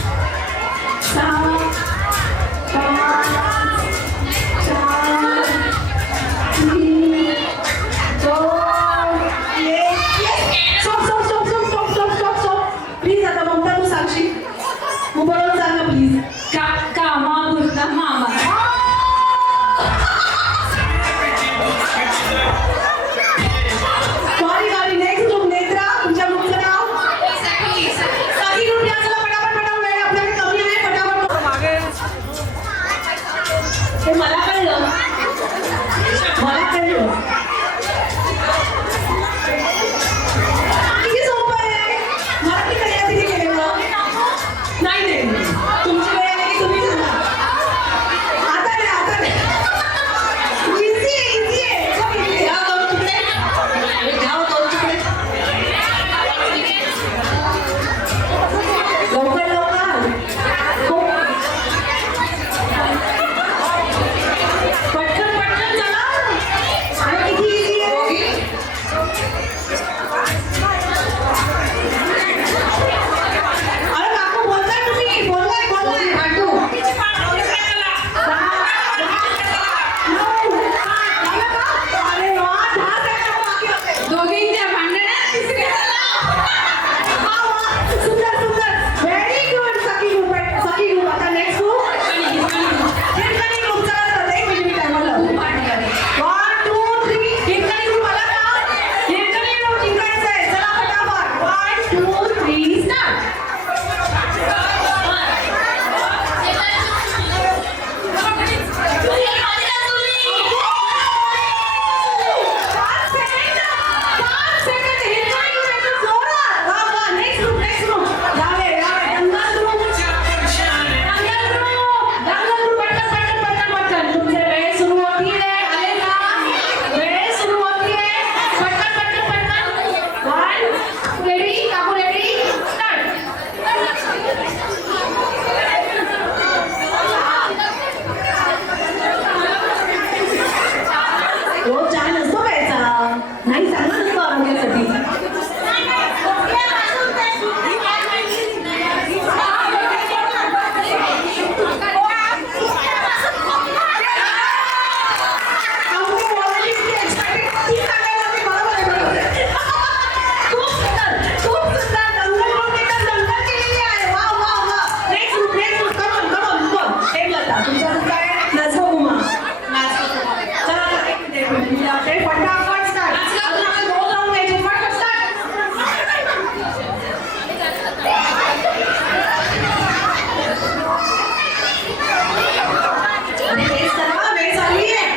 6 5 4 3 2 1 स्टॉप प्लीज आता ममता तू सांगशील मग बरोबर सांग ना प्लीज कामा पुरता मामा सॉरी नेक्स्ट ग्रुप नेत्रा तुमच्या ग्रुपचं नाव सखी ग्रुप या चला पटापट वेळ आपल्याकडे कमी आहे पटापट हे मला कळलं किती सोपं आहे मराठी कधी कधी केलेलं नाही तुमची वेळ आली की तुम्ही सांगा आता नाही इझी आहे खूप easy आहे. हा, दोन तुकडे घ्या, दोन तुकडे लवकर खूप पटकन चला आणि किती इझी आहे अरे काकू बोलताय तुम्ही बोललाय काकू अरे वा 10 सेकंद बाकी होते दोघींच्या भांडणात सुंदर व्हेरी गुड सखी ग्रुप आता नेक्स्ट ग्रुप हिरकणी ग्रुप चला एक मिनिट टाइमर लावू 1 2 3 हिरकणी ग्रुप आला का हिरकणी ग्रुप जिंकायचं आहे चला फटाफट 1 2 3 स्टार्ट रोज चहा नसतो प्यायचा नाही चांगला नसतो आरोग्यासाठी फटाफट स्टार्ट दोन राऊंड घ्यायचे फटाफट स्टार्ट वेळ चालली आहे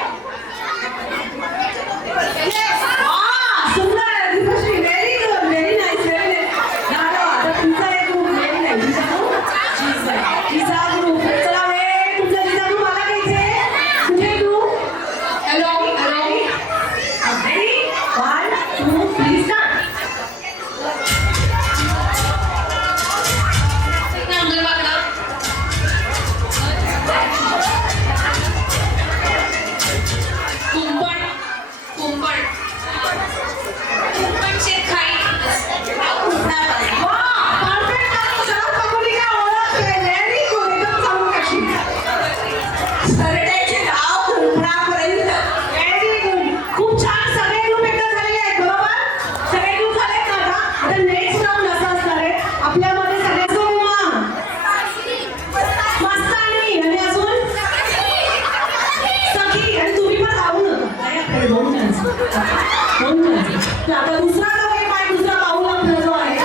सुंदर Deepshree very good very nice आता तुमचा एक ग्रुप व्हेरी नाईस तिचा ग्रुप चला वेळ तुमचा तिचा ग्रुप आला का इथे कुठे ग्रुप हॅलो ready 1 2 3 start कुंपणचे खाई खूप छान सगळे ग्रुप एकदा झालेले आहेत बरोबर सगळे ग्रुप झालेत ना आता नेक्स्ट राऊंड असा असणार आहे आपल्यामध्ये सगळे मस्तानी आणि अजून सखी आणि तुम्ही पण गाऊ नका दोन चान्स आता दुसरा जो आहे दुसरा पाऊल आपला जो आहे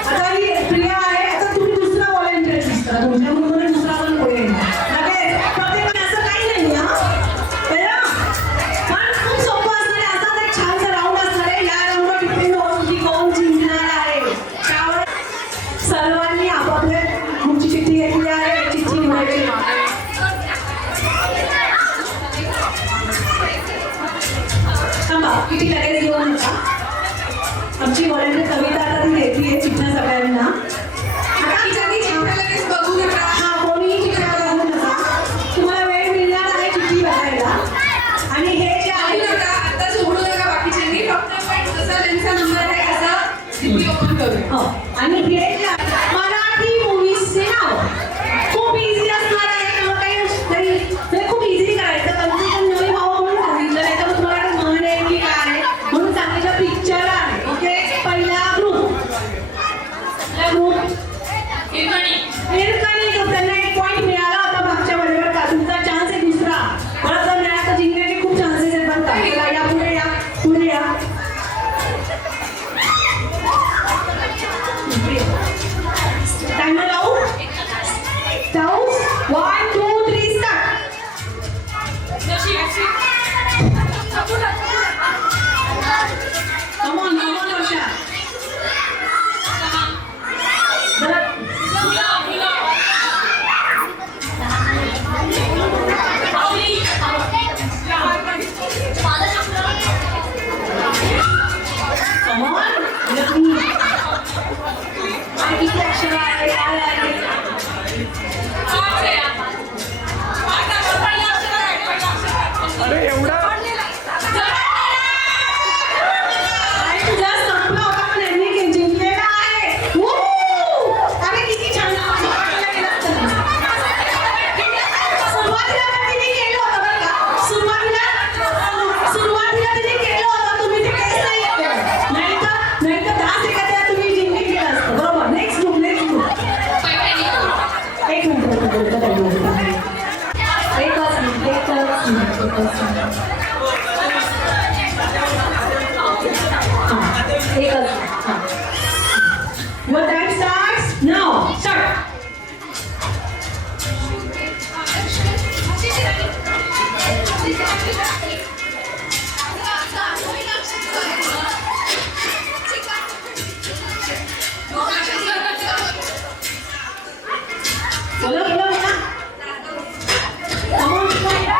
आता ही प्रिया आहे आता तुम्ही दुसरा व्हॉलेंटियर दिसता तुमच्या ग्रुपमध्ये दुसरा पण पुढे लगेच प्रत्येकाने असं काही नाही पण खूप सोपं असणार आहे असाच एक छानसा राऊंड असणार आहे या राऊंडवर डिपेंड होऊन की कोण जिंकणार आहे त्यावर सर्वांनी आपापल्या ग्रुपची चिठ्ठी घेतली आहे चिठ्ठी निवडायची थांबा किती लगेच घेऊ नका आमची व्हॉलेंटियर कविता आता ती देते चिठ्ठ्या सगळ्यांना आता ज्यांनी चिठ्ठ्या लगेच बघू नका हा कोणीही चिठ्ठ्या बघू नका तुम्हाला वेळ मिळणार आहे चिठ्ठी बघायला आणि हे सीपी ओपन करूया. हो. आणि हे जे मराठी मूवीजचे नाव खूप इझी असणार आहे. त्यामुळे काही खूप इझी करायचं. कन्फ्युजन नवी व्हावं म्हणून सांगितलं. नाही तर मग तुम्हाला म्हण आहे की काय आहे म्हणून सांगितलं. पिक्चर आहे. ओके. पहिला ग्रुप हिरकणी ग्रुप. त्यांना एक पॉईंट मिळाला होता मागच्या मध्ये बरं का. तुमचा चान्स आहे दुसरा. परत जर मिळाला तर जिंकण्याचे खूप चान्सेस आहेत बरं का. चला, या पुढे या पुढे या. टाइमर लावू 1 2 3 start. Come on Varsha. Come on. किती अक्षर आहे काय आहे. आणि तुझा संपला होता पण यांनी जिंकलेला आहे. अरे किती छान. सुरुवातीला पण तिने केलं होतं बरं का. सुरुवातीला तिने केलं होतं. तुम्ही ते टेस्ट नाही केलं. नाही तर 10 सेकंदात तुम्ही जिंकून गेलं असतं. बरोबर. नेक्स्ट ग्रुप एक minute Your time starts now. Start. बोला बोला बोला. Come on, come on.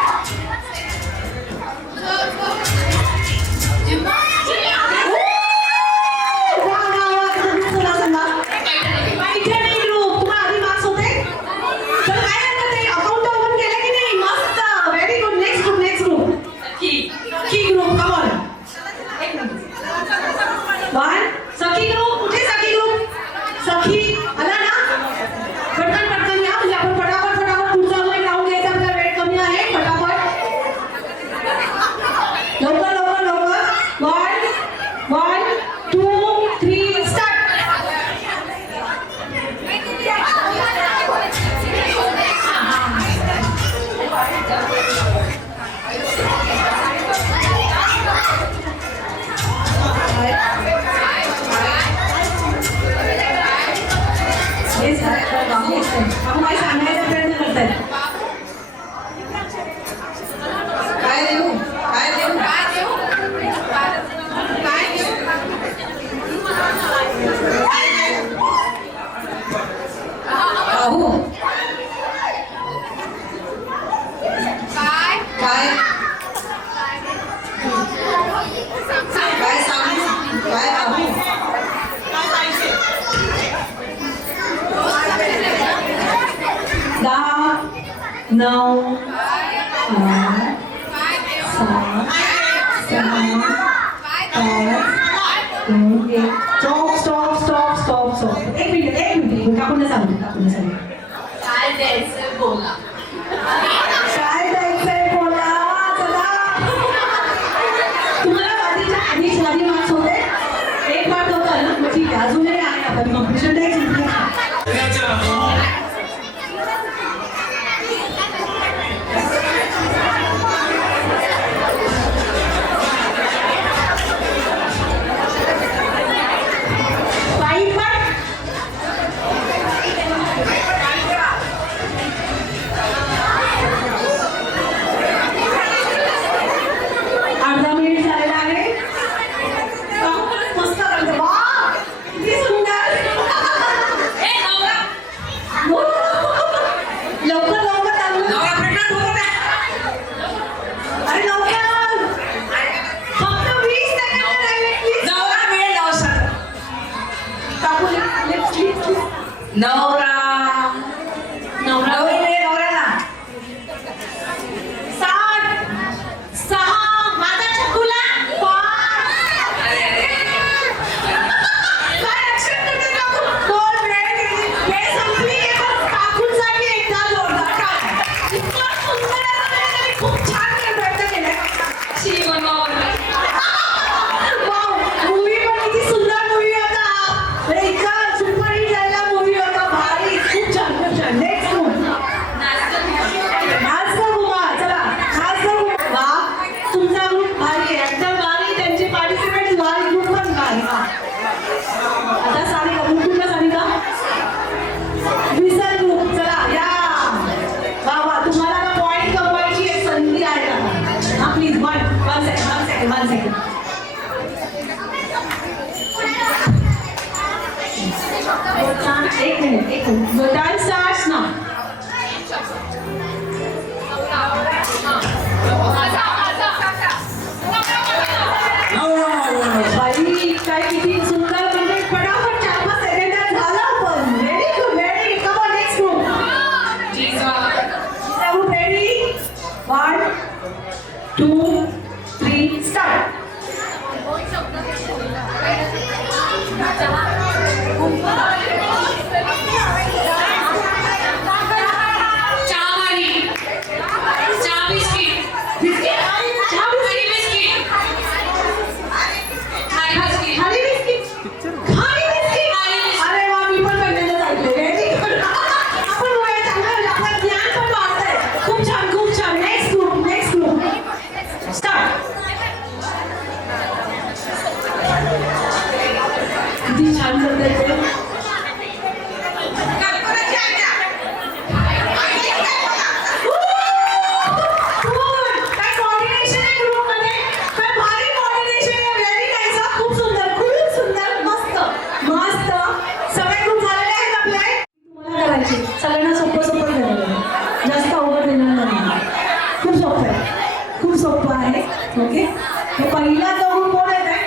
आपण काय सांगायचा प्रयत्न करताय. काय देऊ काय देऊ अहो काय काय काय सांगू काय अहो 10 9 स्टॉप. एक मिनिट काकून सांगू काय द्यायचं बोला. काय द्यायचंय बोला. चला तुम्हाला आधी मार्क्स होते. एक मार्क होता ना. मग ठीक आहे अजूनही आहे. आपण कॉम्पिटिशन द्यायची. नवरा नवऱ्याला 7 6 माझा चकुला 5. एक minute The time starts now. बाई काय किती सुंदर म्हणजे फटाफट 4-5 सेकंदात झालं पण very good come on next group ready 1 2 3 start खाली बिस्किट अरे वा मी पण पहिल्यांदाच ऐकले व्हेरी गुड आपण वय चांगलं आपलं ज्ञान पण वाढतंय खूप छान नेक्स्ट ग्रुप स्टार्ट किती छान करताय ते सगळ्यांना सोपं करायला जास्त अवघड देणार नाही खूप सोपं आहे ओके हे पहिला जाऊन कोण येत आहे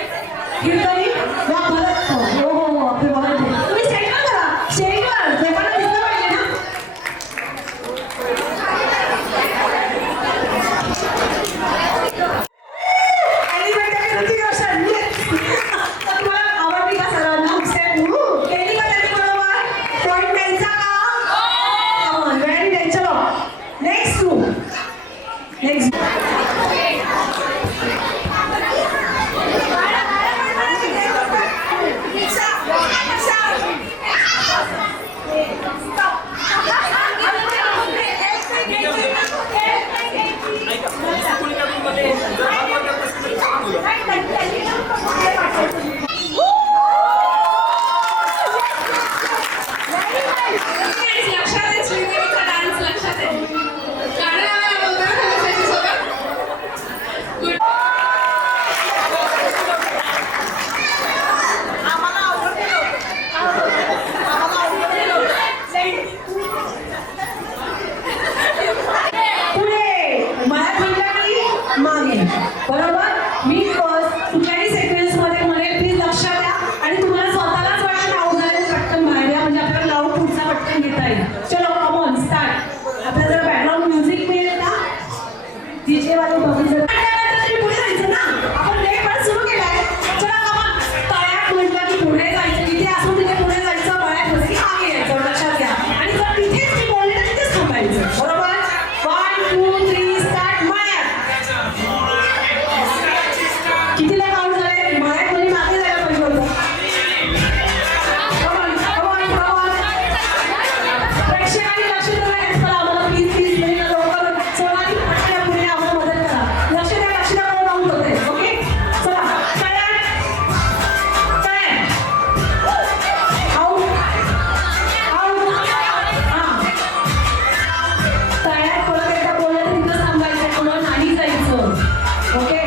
कीर्तनी वा भरत हो आपले भरत तुम्ही स्टेजवर करा स्टेजवर लोकांना दिसलं पाहिजे ना ऋतिक रोशन तुम्हाला आवडली का सर्वांना केली का त्यांनी बरोबर पॉईंट द्यायचा का व्हेरी नाईस चलो नेक्स्ट बरोबर मी कुठल्याही सेक्वेन्स मध्ये म्हणेल प्लीज लक्षात द्या आणि तुम्हाला स्वतःलाच वाटतं नाव झाले पटकन बाहेर द्या म्हणजे आपल्याला लावून पुढचा पटकन घेता येईल चलो कम ऑन स्टार्ट आपल्याला जर बॅकग्राऊंड म्युझिक मिळेल का डीजे वाले बघू जर पुढे जायचं ना आपण लेट पण सुरू केलाय चला कम ऑन तळ्यात म्हटलं की पुढे जायचं जिथे असून तिथे पुढे जायचं तळ्यात म्हटलं की मागे यायचं लक्षात घ्या आणि जर तिथेच मी बोलले तर तिथेच थांबायचं बरोबर 1 2 3 स्टार्ट माया कितीला काउंट झाले मळ्यात म्हणजे मागे जायला पाहिजे होतं प्रेक्षकांनी लक्ष द्यायला आम्हाला प्लीज लवकर चला पटकन पुढे आम्हाला मदत करा लक्ष द्या काउंट होते ओके चला तयार आउट तयार परत एकदा बोललं तर तिथं थांबायचं कोणाला नाही जायचं ओके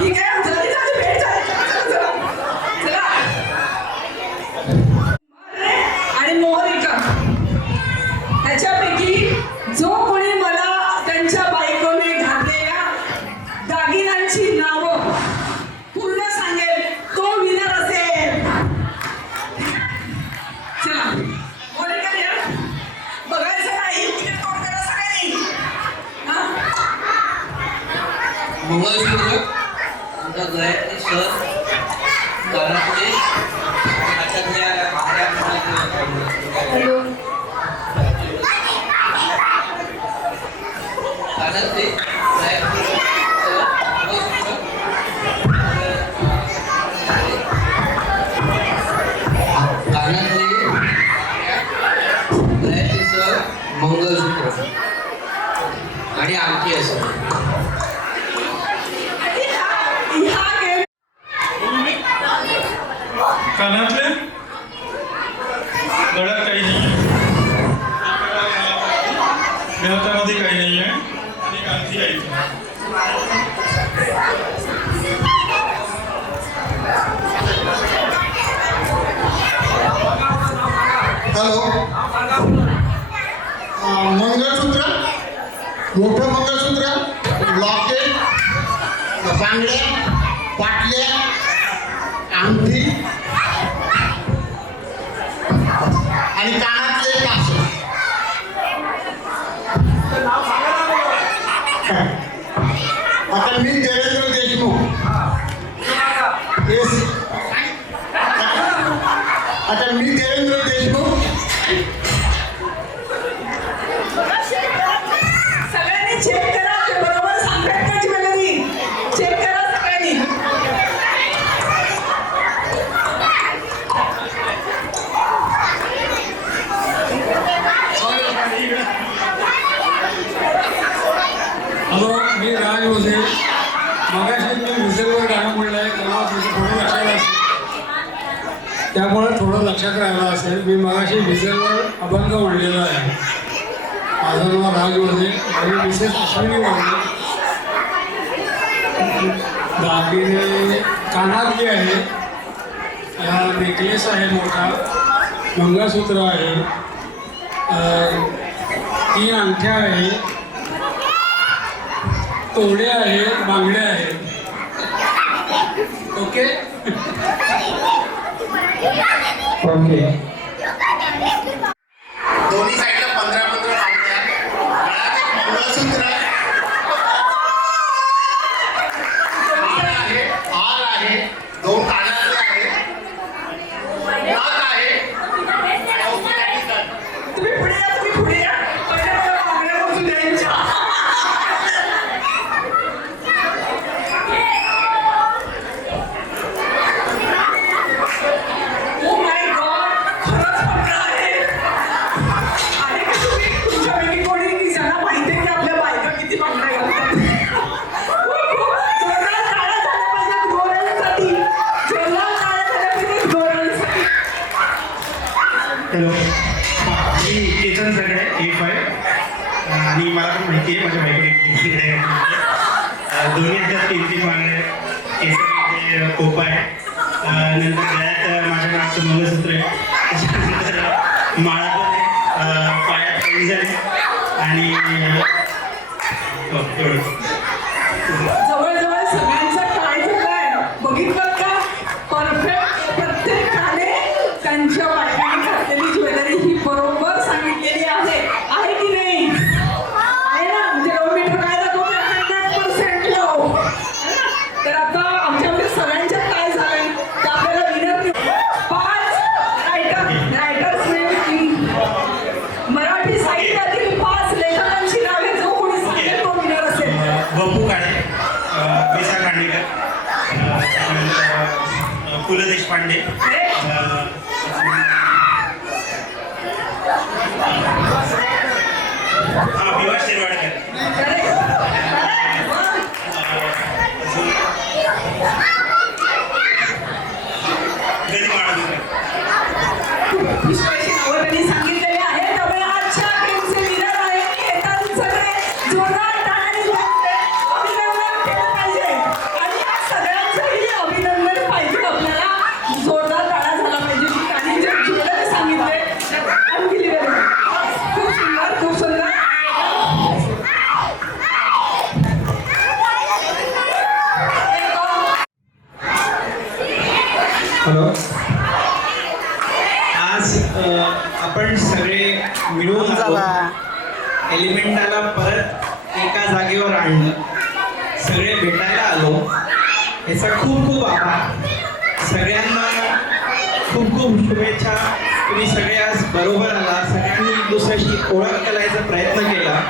ठीक आहे चला भेट चला आणि मोहरिका ह्याच्यापैकी जो कोणी मला त्यांच्या बायकोने घातलेल्या दागिन्यांची नावं पूर्ण सांगेल तो विनर असेल. चला मोहरिका या बघायचं नाही तिकडे तोड करा सगळ्यांनी. मंगळसूत्र आमचा गळ्यातले सर कानातले हातातल्या भाऱ्या कानातले गळ्यातले सर मंगळसूत्र आणि अंगठी असं कानातले गळ्यात काही नाही देवतामध्ये काही नाही आहे आणि कांती यायची. हॅलो मंगळसूत्र मोठं मंगळसूत्र लॉकेट बांगड्या पाटल्या अंगठी आणि कानातले कास. आता मी देवेंद्र देशमुख येस आता मी देवेंद्र देशमुख सगळ्यांनी चेक करा ते बरोबर सांगतात का ज्वेलरी चेक करा सगळ्यांनी. हॅलो मी राज होते मगाशी मी विसरवर गाणं म्हणलं आहे तेव्हा तुझं थोडं लक्षात असेल त्यामुळे थोडं लक्षात राहिलं असेल. मी मगाशी विसरवर अभंग म्हणलेला आहे. माझं नाव राज होते आणि मिसेस अश्विनी होते. दागिने कानातली आहे नेकलेस आहे मोठा मंगळसूत्र आहे 3 अंगठ्या आहे तोड्या आहेत बांगड्या आहेत. ओके ओके दोन्ही साईडला 15-15 बांगड्या गळ्यात एक मंगळसूत्र हार आहे 2 कानातले आहे नाक आहे. तुम्ही पुढे या पहिले मला बांगड्या मोजून द्यायच्या. Oh my God, खरंच पटलं आहे. आणि का तुम्ही तुमच्यापैकी कोणी ज्यांना माहिती आहे की आपल्या बायका किती बांगड्या घालतात. जोरदार टाळ्या झाल्या पाहिजेत गोऱ्यांसाठी. जोरदार टाळ्या झाल्या पाहिजेत गोऱ्यांसाठी. हॅलो मी केतन सगळे A5 आणि मला पण माहिती आहे माझ्या बायकोने दोन्ही ह्याच्यात 3-3 बांगड्या केसामध्ये कोपा आहे नंतर गळ्यात माझ्या नावाचं मंगळसूत्र आहे त्याच्यानंतर माळा पण आहे पायात पैंजण आहे आणि हो एवढं. जवळजवळ सगळ्यांचं काय झालंय बघितलं का परफेक्ट प्रत्येकाने त्यांच्या बायकांनी घातलेली ज्वेलरी ही बरोबर सांगितलेली आहे की नाही आहे ना. म्हणजे मीटर काय दाखवतो 100% लो है ना. तर आता आमच्याकडे सगळ्यांच्यात काय झालंय तर आपल्याला विनर 5 रायटर्स मराठी साहित्यातील 5 लेखकांची नावे जो कोणी सांगेल तो विनर असेल. वपू काळे विसा खांडेकर पु ल देशपांडे विवा शिरवाडकर गदी माडगुकर. पुष्कळशी नावं त्यांनी सांगितलेली आहेत. त्यामुळे आजच्या गेमचे विनर आहेत केतन सगळे. जोरदार टाळ्यांनी त्यांचे अभिनंदन केलं पाहिजे. आणि या हॅलो. आज आपण सगळे मिळून आलो. एलिमेंटाला परत एका जागेवर आणलं, सगळे भेटायला आलो. याचा खूप खूप आभार. सगळ्यांना खूप खूप शुभेच्छा. तुम्ही सगळे आज बरोबर आला. सगळ्यांनी एक दुसऱ्याशी ओळख करायचा प्रयत्न केला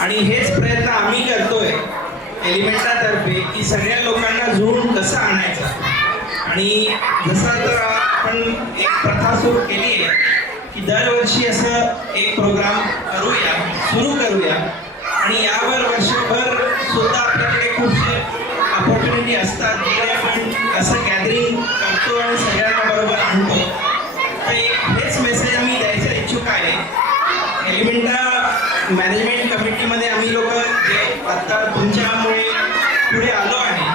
आणि हेच प्रयत्न आम्ही करतोय एलिमेंटातर्फे की सगळ्या लोकांना जुळून कसं आणायचं. आणि जसं तर आपण एक प्रथा सुरू केली आहे की दरवर्षी असं एक प्रोग्राम सुरू करूया आणि यावर वर्षभर सुद्धा आपल्याकडे खूपसे ऑपॉर्च्युनिटी असतात जिथे आपण असं गॅदरिंग करतो आणि सगळ्यांना बरोबर आणतो. तर एक हेच मेसेज आम्ही द्यायचं इच्छुक आहे. एलिमेंटा मॅनेजमेंट कमिटीमध्ये आम्ही लोक जे आता तुमच्यामुळे पुढे आलो आहे,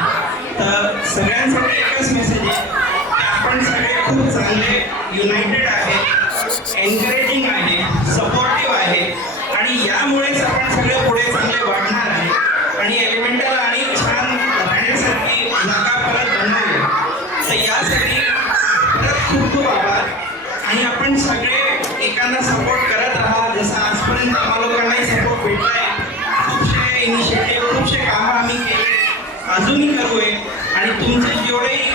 तर सगळ्यांसाठी एकच मेसेज आहे की आपण सगळे खूप चांगले युनायटेड आहे, एनकरेजिंग आहे, सपोर्टिव्ह आहे आणि यामुळेच आपण सगळे पुढे चांगले वाढणार आहे आणि एलिमेंटला आणि छान राहण्यासाठी जागा परत बनवूया. तर यासाठी परत खूप खूप आभार आणि आपण सगळे एकांना सपोर्ट करत राहा. जसं आजपर्यंत आम्हा लोकांनाही सपोर्ट भेटलाय. खूपशे इनिशिएटिव्ह, खूपशे कामं आम्ही केले, अजूनही करूय आणि तुमचे जेवढेही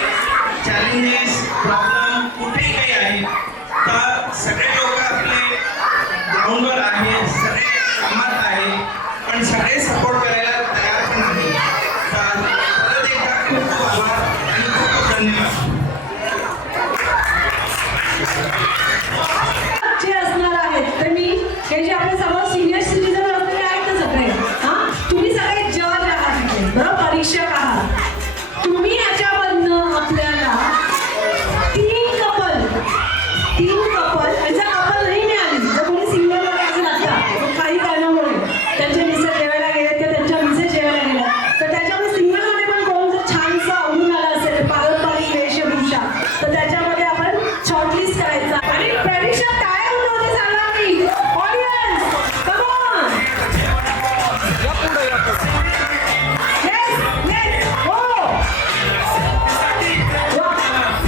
चॅलेंजेस, प्रॉब्लेम कुठेही काही आहे तर सगळे लोक आपले ग्राउंडवर आहे, सगळे कामात आहे, पण सगळे सपोर्ट करायला तयार पण आहे. तर परत एकदा खूप खूप आभार आणि खूप खूप धन्यवाद. जे असणार आहेत तर मी हे जे आपले समोर सिनियर सिटीजन असलेले आहेत ना सगळे, तुम्ही सगळे जज आहात इथे, बरोबर, परीक्षक आहात. तुम्ही याच्यामधनं आपल्याला तीन कपल यांचा कपल नाही मिळाली. जर कोणी सिंगल मध्ये असेल आता काही कारणामुळे त्यांचे मिसेस जेवायला गेले किंवा त्यांच्या मिसेस जेवायला गेल्या, तर त्याच्यामध्ये सिंगल मध्ये पण कोण जर छानसं आवडून आला असेल पारंपरिक वेशभूषा, तर त्याच्यामध्ये आपण शॉर्टलिस्ट करायचा. आणि परीक्षक टाळ्या होते सांगा मी. Audience come on. Yes yes हो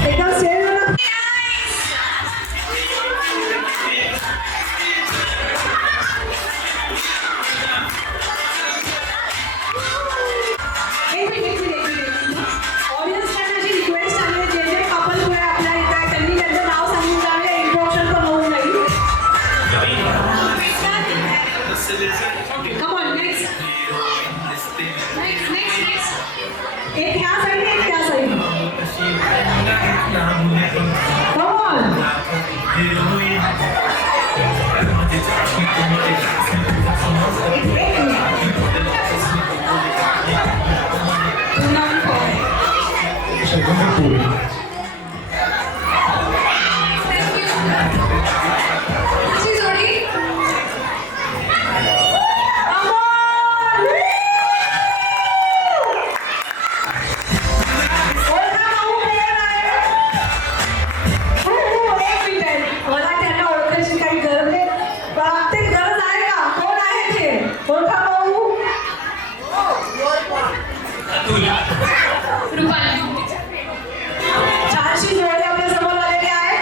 एकदम सेल झालं. ऑडियन्सकडनं अशी रिक्वेस्ट आली आहे, जे जे कपल पुढे आपल्या इथे आहेत त्यांनी त्यांचं नाव सांगून द्यावे, इंट्रोडक्शन पण होऊन जाईल. Come on, next. एक ह्या साईड, एक त्या साईड. Come on. अशी जोडी Come on. ओळखा भाऊ कोण आहे? एक मिनिट आहे. मला त्यांना ओळखायची काही गरज नाही. प्रत्येक गरज आहे का? कोण आहे ते? ओळखा भाऊ. रुपाली. छानशी जोडी आपल्या समोर आलेली आहे.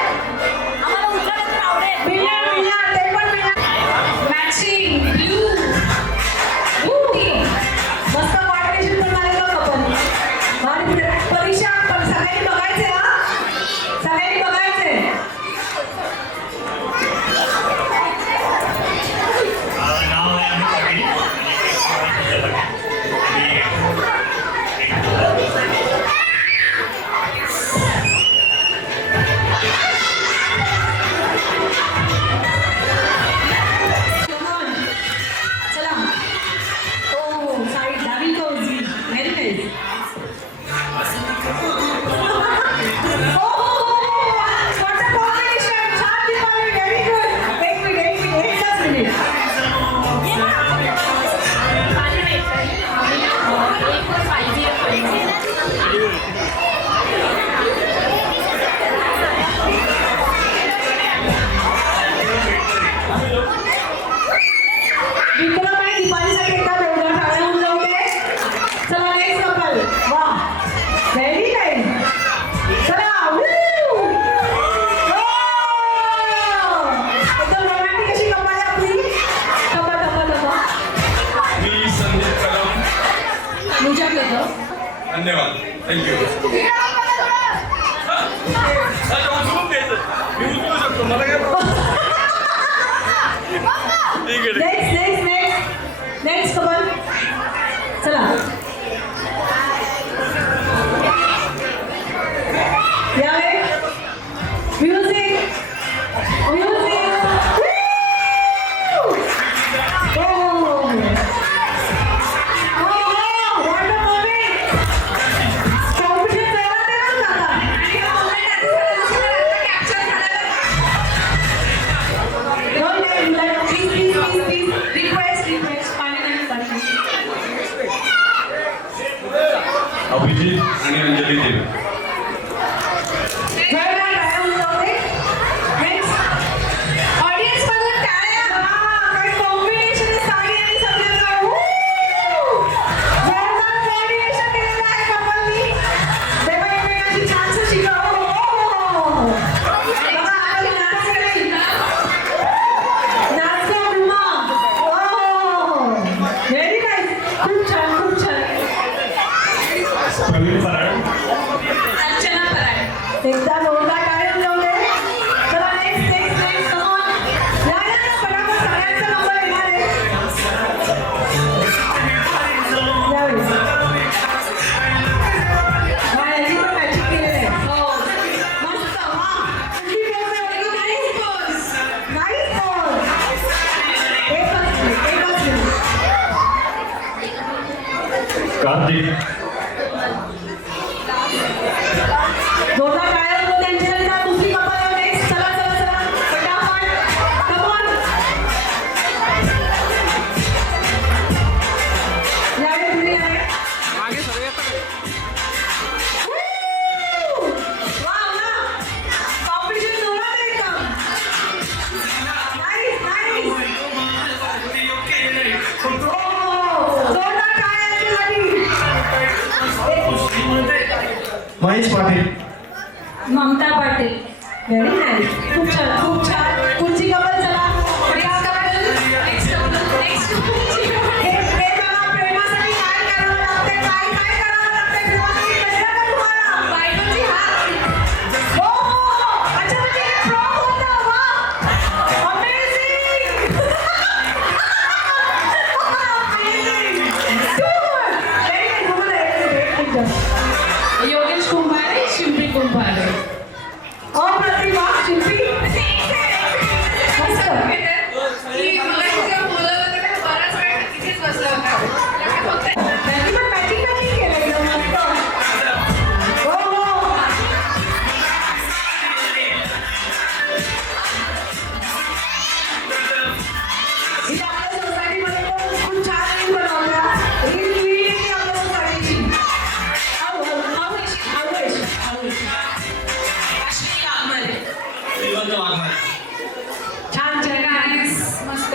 मिळणार, ते पण मिळणार. Matching blue. मस्त कॉम्बिनेशन पण आलेलं कपल. आणि परीक्षा पण सगळ्यांनी बघायचे हा, सगळ्यांनी बघायचे. नाव आहे आम्ही पाटील. उचलून द्यायचं मी उचलू शकतो मला काय ठीक आहे नेक्स्ट कमल चला यावे म्युझिक अभिजित आणि अंजली देव. ऑडियन्स मधून टाळ्या काय कॉम्बिनेशन साडी आणि सगळ्यांचा जोरदार कोऑर्डिनेशन केलेलं आहे कमलनी तेव्हा एकमेकांची छानसं शिकव बघा आधी नाचलं ब्रह्मा व्हेरी नाईस खूप छान प्रवीण पराड. अर्चना पराड. एकदा जोरदार टाळ्या जाऊ दे चला नेक्स्ट कम ऑन या पटापट सगळ्यांचा नंबर येणार आहे यावेळी यांनी पण मॅचिंग केलेलं आहे हो मस्त वा किती पोज आहे नाईस पोज एकच कार्तिक. जोरदार टाळ्या होतो त्यांच्यानंतर दुसरी कपल नेक्स्ट चला पटापट कम ऑन यावेळी पुढे आहे वाव ना कॉम्पिटिशन जोरात आहे एकदम नाईस जोरदार टाळ्या यांच्यासाठी महेश पाटील. ममता पाटील व्हेरी नाईस खूप छान पुढची कपल चला हे बघा प्रेमासाठी काय करावं लागते काय करावं लागते प्रेमासाठी कळलं का तुम्हाला बायकोची हात हो अच्छा म्हणजे हे प्रॉप होतं वा अमेझिंग योगेश कुंभारे शिंपी कुंभारे. अप्रतिभा शिल्पी मस्त की मला जेव्हा बोलवलं होतं तेव्हा बराच वेळ इथेच बसला होता फक्त त्यांनी पण मॅचिंग केलं एकदम मस्त हो इथे आपल्या सोसायटीमध्ये पण खूप छान रील बनवल्या रील आपल्या सोसायटीची अश्विनी वाघमारे. श्रीमंत वाघमारे. छान नाईस मस्त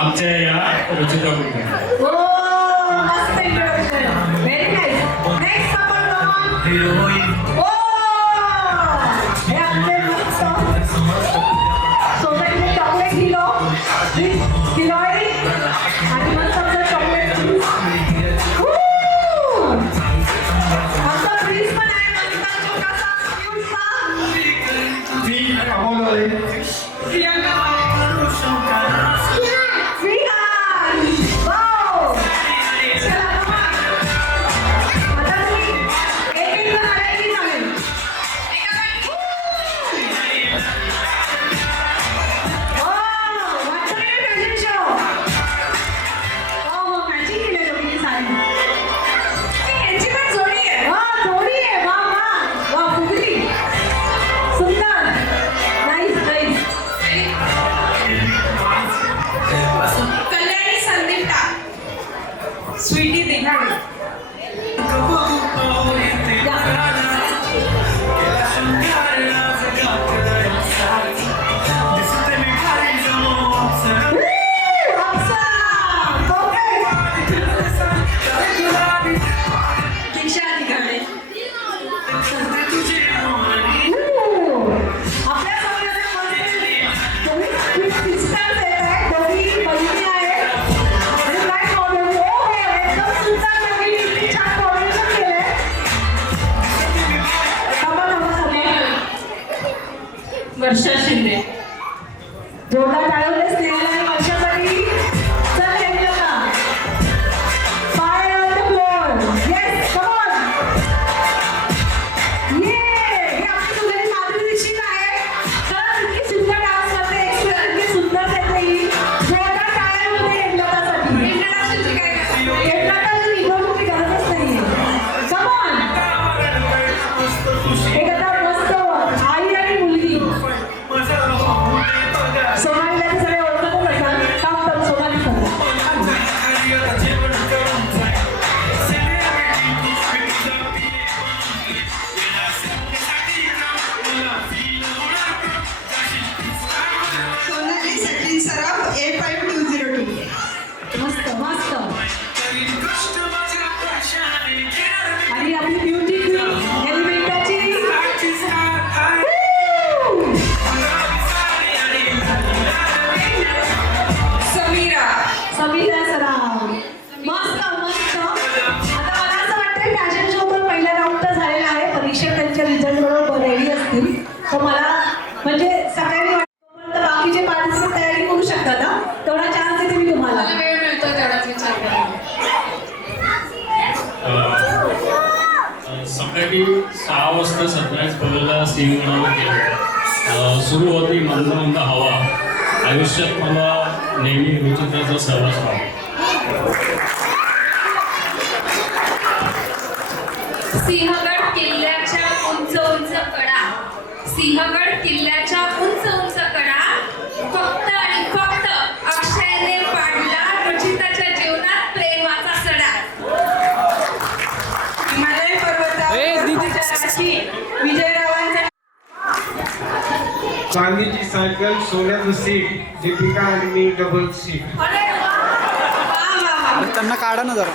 आमच्या या रुचिता कुलकर्णी. हो, मस्त introduction. Very nice. Next couple, come on. हो, हे आपले मस्त सोसायटीचे चॉकलेट हिरोईन आणि मस्त आमचं चॉकलेट आमचा फ्रीज पण आहे मस्त छोटासा क्यूटसा. मी अमोल आहे. प्रियंका विहान. वाव. चला, come on. आता तुम्ही एक जण आले की चालेल. वाव, वाटतं नाही फॅशन शो. हो, मॅचिंग केलं दोघींनी साडी. यांची पण जोडी आहे. वा, जोडी आहे. वा, वा. वा, फुगली. सुंदर. Nice, nice. कल्याणी संदीप टाक. स्वीटी दिघाडे. दीक्षा दिघाडे. वर्षा शिंदे. जोरदार टाळ्या स्नेहाला आणि वर्षासाठी. चल Hemlata. Fire on the floor. Yes, come on. हे आपली दुल्हन माधुरी दीक्षित आहे. खरंच इतकी सुंदर डान्स करते, इतकी सुंदर देते ही. जोरदार टाळ्या होते हेमलतासाठी. इंट्रोडक्शनची काय करते? हेमलताची इंट्रोडक्शनची गरजच नाहीये. Come on. एक आता मस्त आई आणि मुलगी. सोनालीला ते सगळे ओळखतच असाल. काम कर सोनाली सांगा. सोनाली सचिन सराफ A5202. मस्त मस्त. आणि आपली ब्युटी क्वीन एलिमेंटाची समीरा. समीरा सराफ. मस्त मस्त. आता मला असं वाटतं फॅशन शो पण पहिला राऊंड तर झालेला आहे. परीक्षा त्यांच्या रिझल्ट बरोबर रेडी असतील तर मला म्हणजे सगळ्यांनी वाटतं तर बाकीचे पार्टिसिपेट तयारी करू शकतात ना. तेवढा चान्स देते मी तुम्हाला. मला वेळ मिळतो तेवढाच विचार करा. सकाळी 6 वाजता सनराईज बघायला सिंहगडावर गेलो. सुरू होती मंद मंद हवा. आयुष्यात मला नेहमी रुचिताचा सहवास हवा. सिंहगड किल्ल्याच्या उंच उंच कडा. सिंहगड किल्ल्याच्या उंच उंच कडा. फक्त आणि फक्त अक्षयने पाडला रुचिताच्या जीवनात प्रेमाचा सडा. हिमालय पर्वतावर राशी. विजयरावांचा चांदीची सायकल, सोन्याचं सीट, दीपिका आणि मी डबल सीट. त्यांना काढा ना जरा.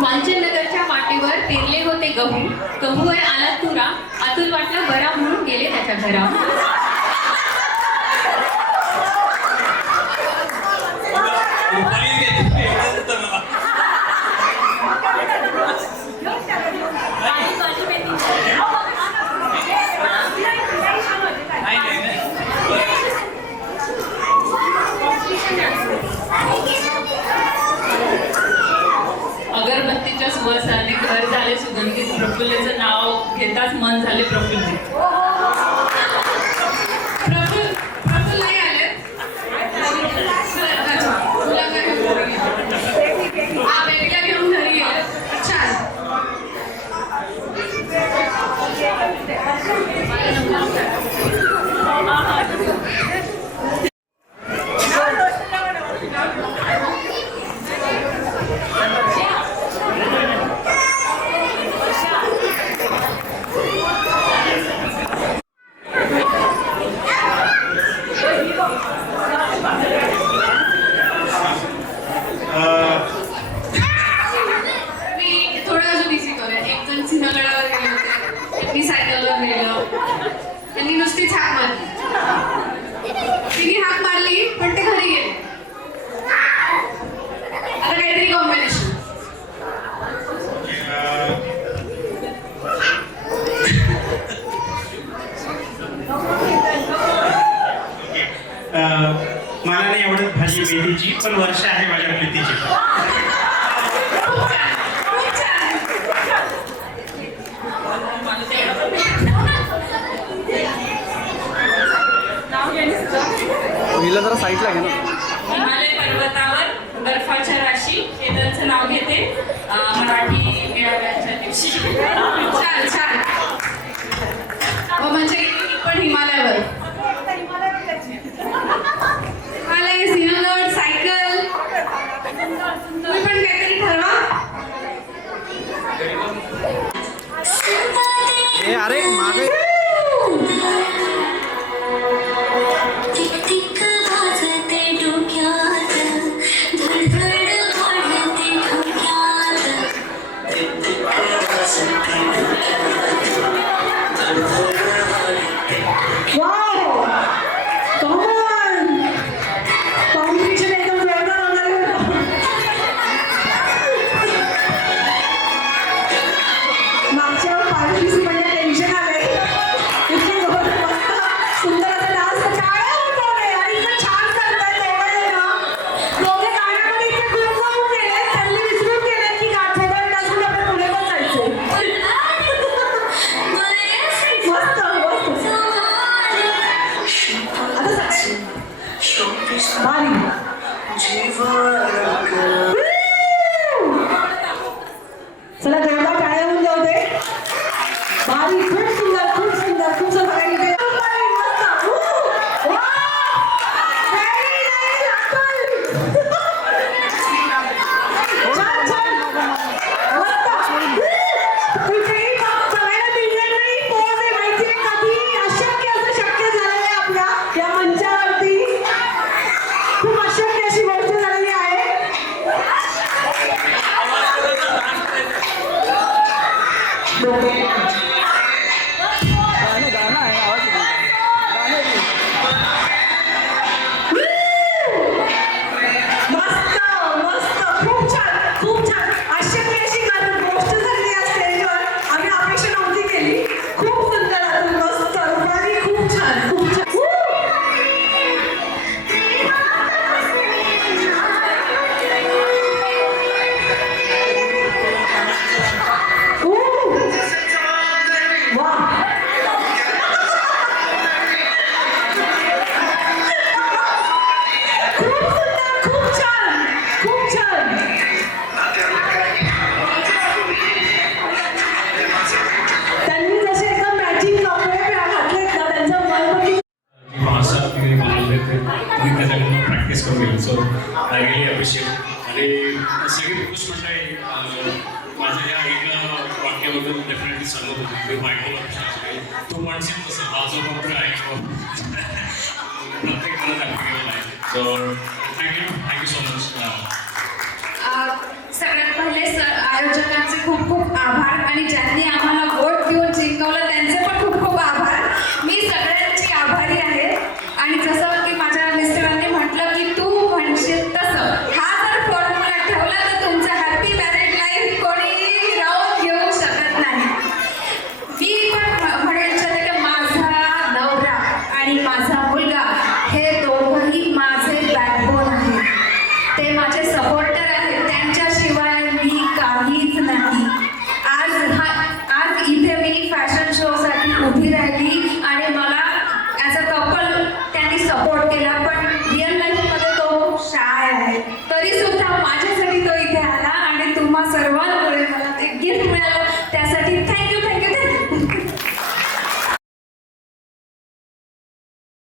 मांचनगरच्या मातीवर पेरले होते गहू. गहू आहे आला तुरा. अतुल वाटला बरा म्हणून गेले त्याच्या घरा. अगरबत्तीच्या सुवासाने घर झाले सुगंधित. प्रफुल्लेचं नाव घेताच मन झाले प्रफुल्लित. प्रफुल्ल नाही आले. हा बेबीला घेऊन घरी गेले. छान. हिमालय पर्वतावर बर्फाच्या राशी हे त्यांचं नाव घेते मराठी मेळाव्याच्या दिवशी. छान छान. हो म्हणजे पण हिमालयावर हिमालय, सिंहगड, सायकल. तुम्ही पण काहीतरी ठरवा. अरे मागे चला जोरदार टाळ्या होऊन जाऊ दे. भारी, खूप सुंदर, खूप सुंदर, खूप सुंदर. प्रॅक्टिस करून गेली. So I really appreciate. आणि सगळी पुरुष मंडळी माझ्या या एका वाक्याबद्दल डेफिनेटली सांगत होते. मी बायकोला तू म्हणशील तसं हा जो डॉक्टर आहे प्रत्येक मला दाखवलेला आहे. So thank you so much. सगळ्यात पहिले आयोजकांचे खूप खूप आभार आणि ज्यांनी आम्हाला वोट देऊन जिंकवलं त्यांचे पण खूप खूप आभार. मी सगळ्यांची आभारी आहे. आणि जसं की माझ्या मिस्टरांनी म्हटलं की तू म्हणशील तसं हा जर फॉर्म्युला ठेवला तर तुमचं हॅपी मॅरिड लाईफ कोणी राहून घेऊ शकत नाही. मी पण म्हणू इच्छिते की माझा नवरा आणि माझा मुलगा हे दोघंही माझे बॅकबोन आहेत. ते माझे सपोर्टर आहेत. त्यांच्याशिवाय मी काहीच नाही. आज इथे मी फॅशन शोसाठी उभी राहिली आणि मला ॲज अ कपल त्यांनी सपोर्ट केला. पण रिअल लाईफमध्ये तो शाय आहे. तरी सुद्धा माझ्यासाठी तो इथे आला आणि तुम्हा सर्वांना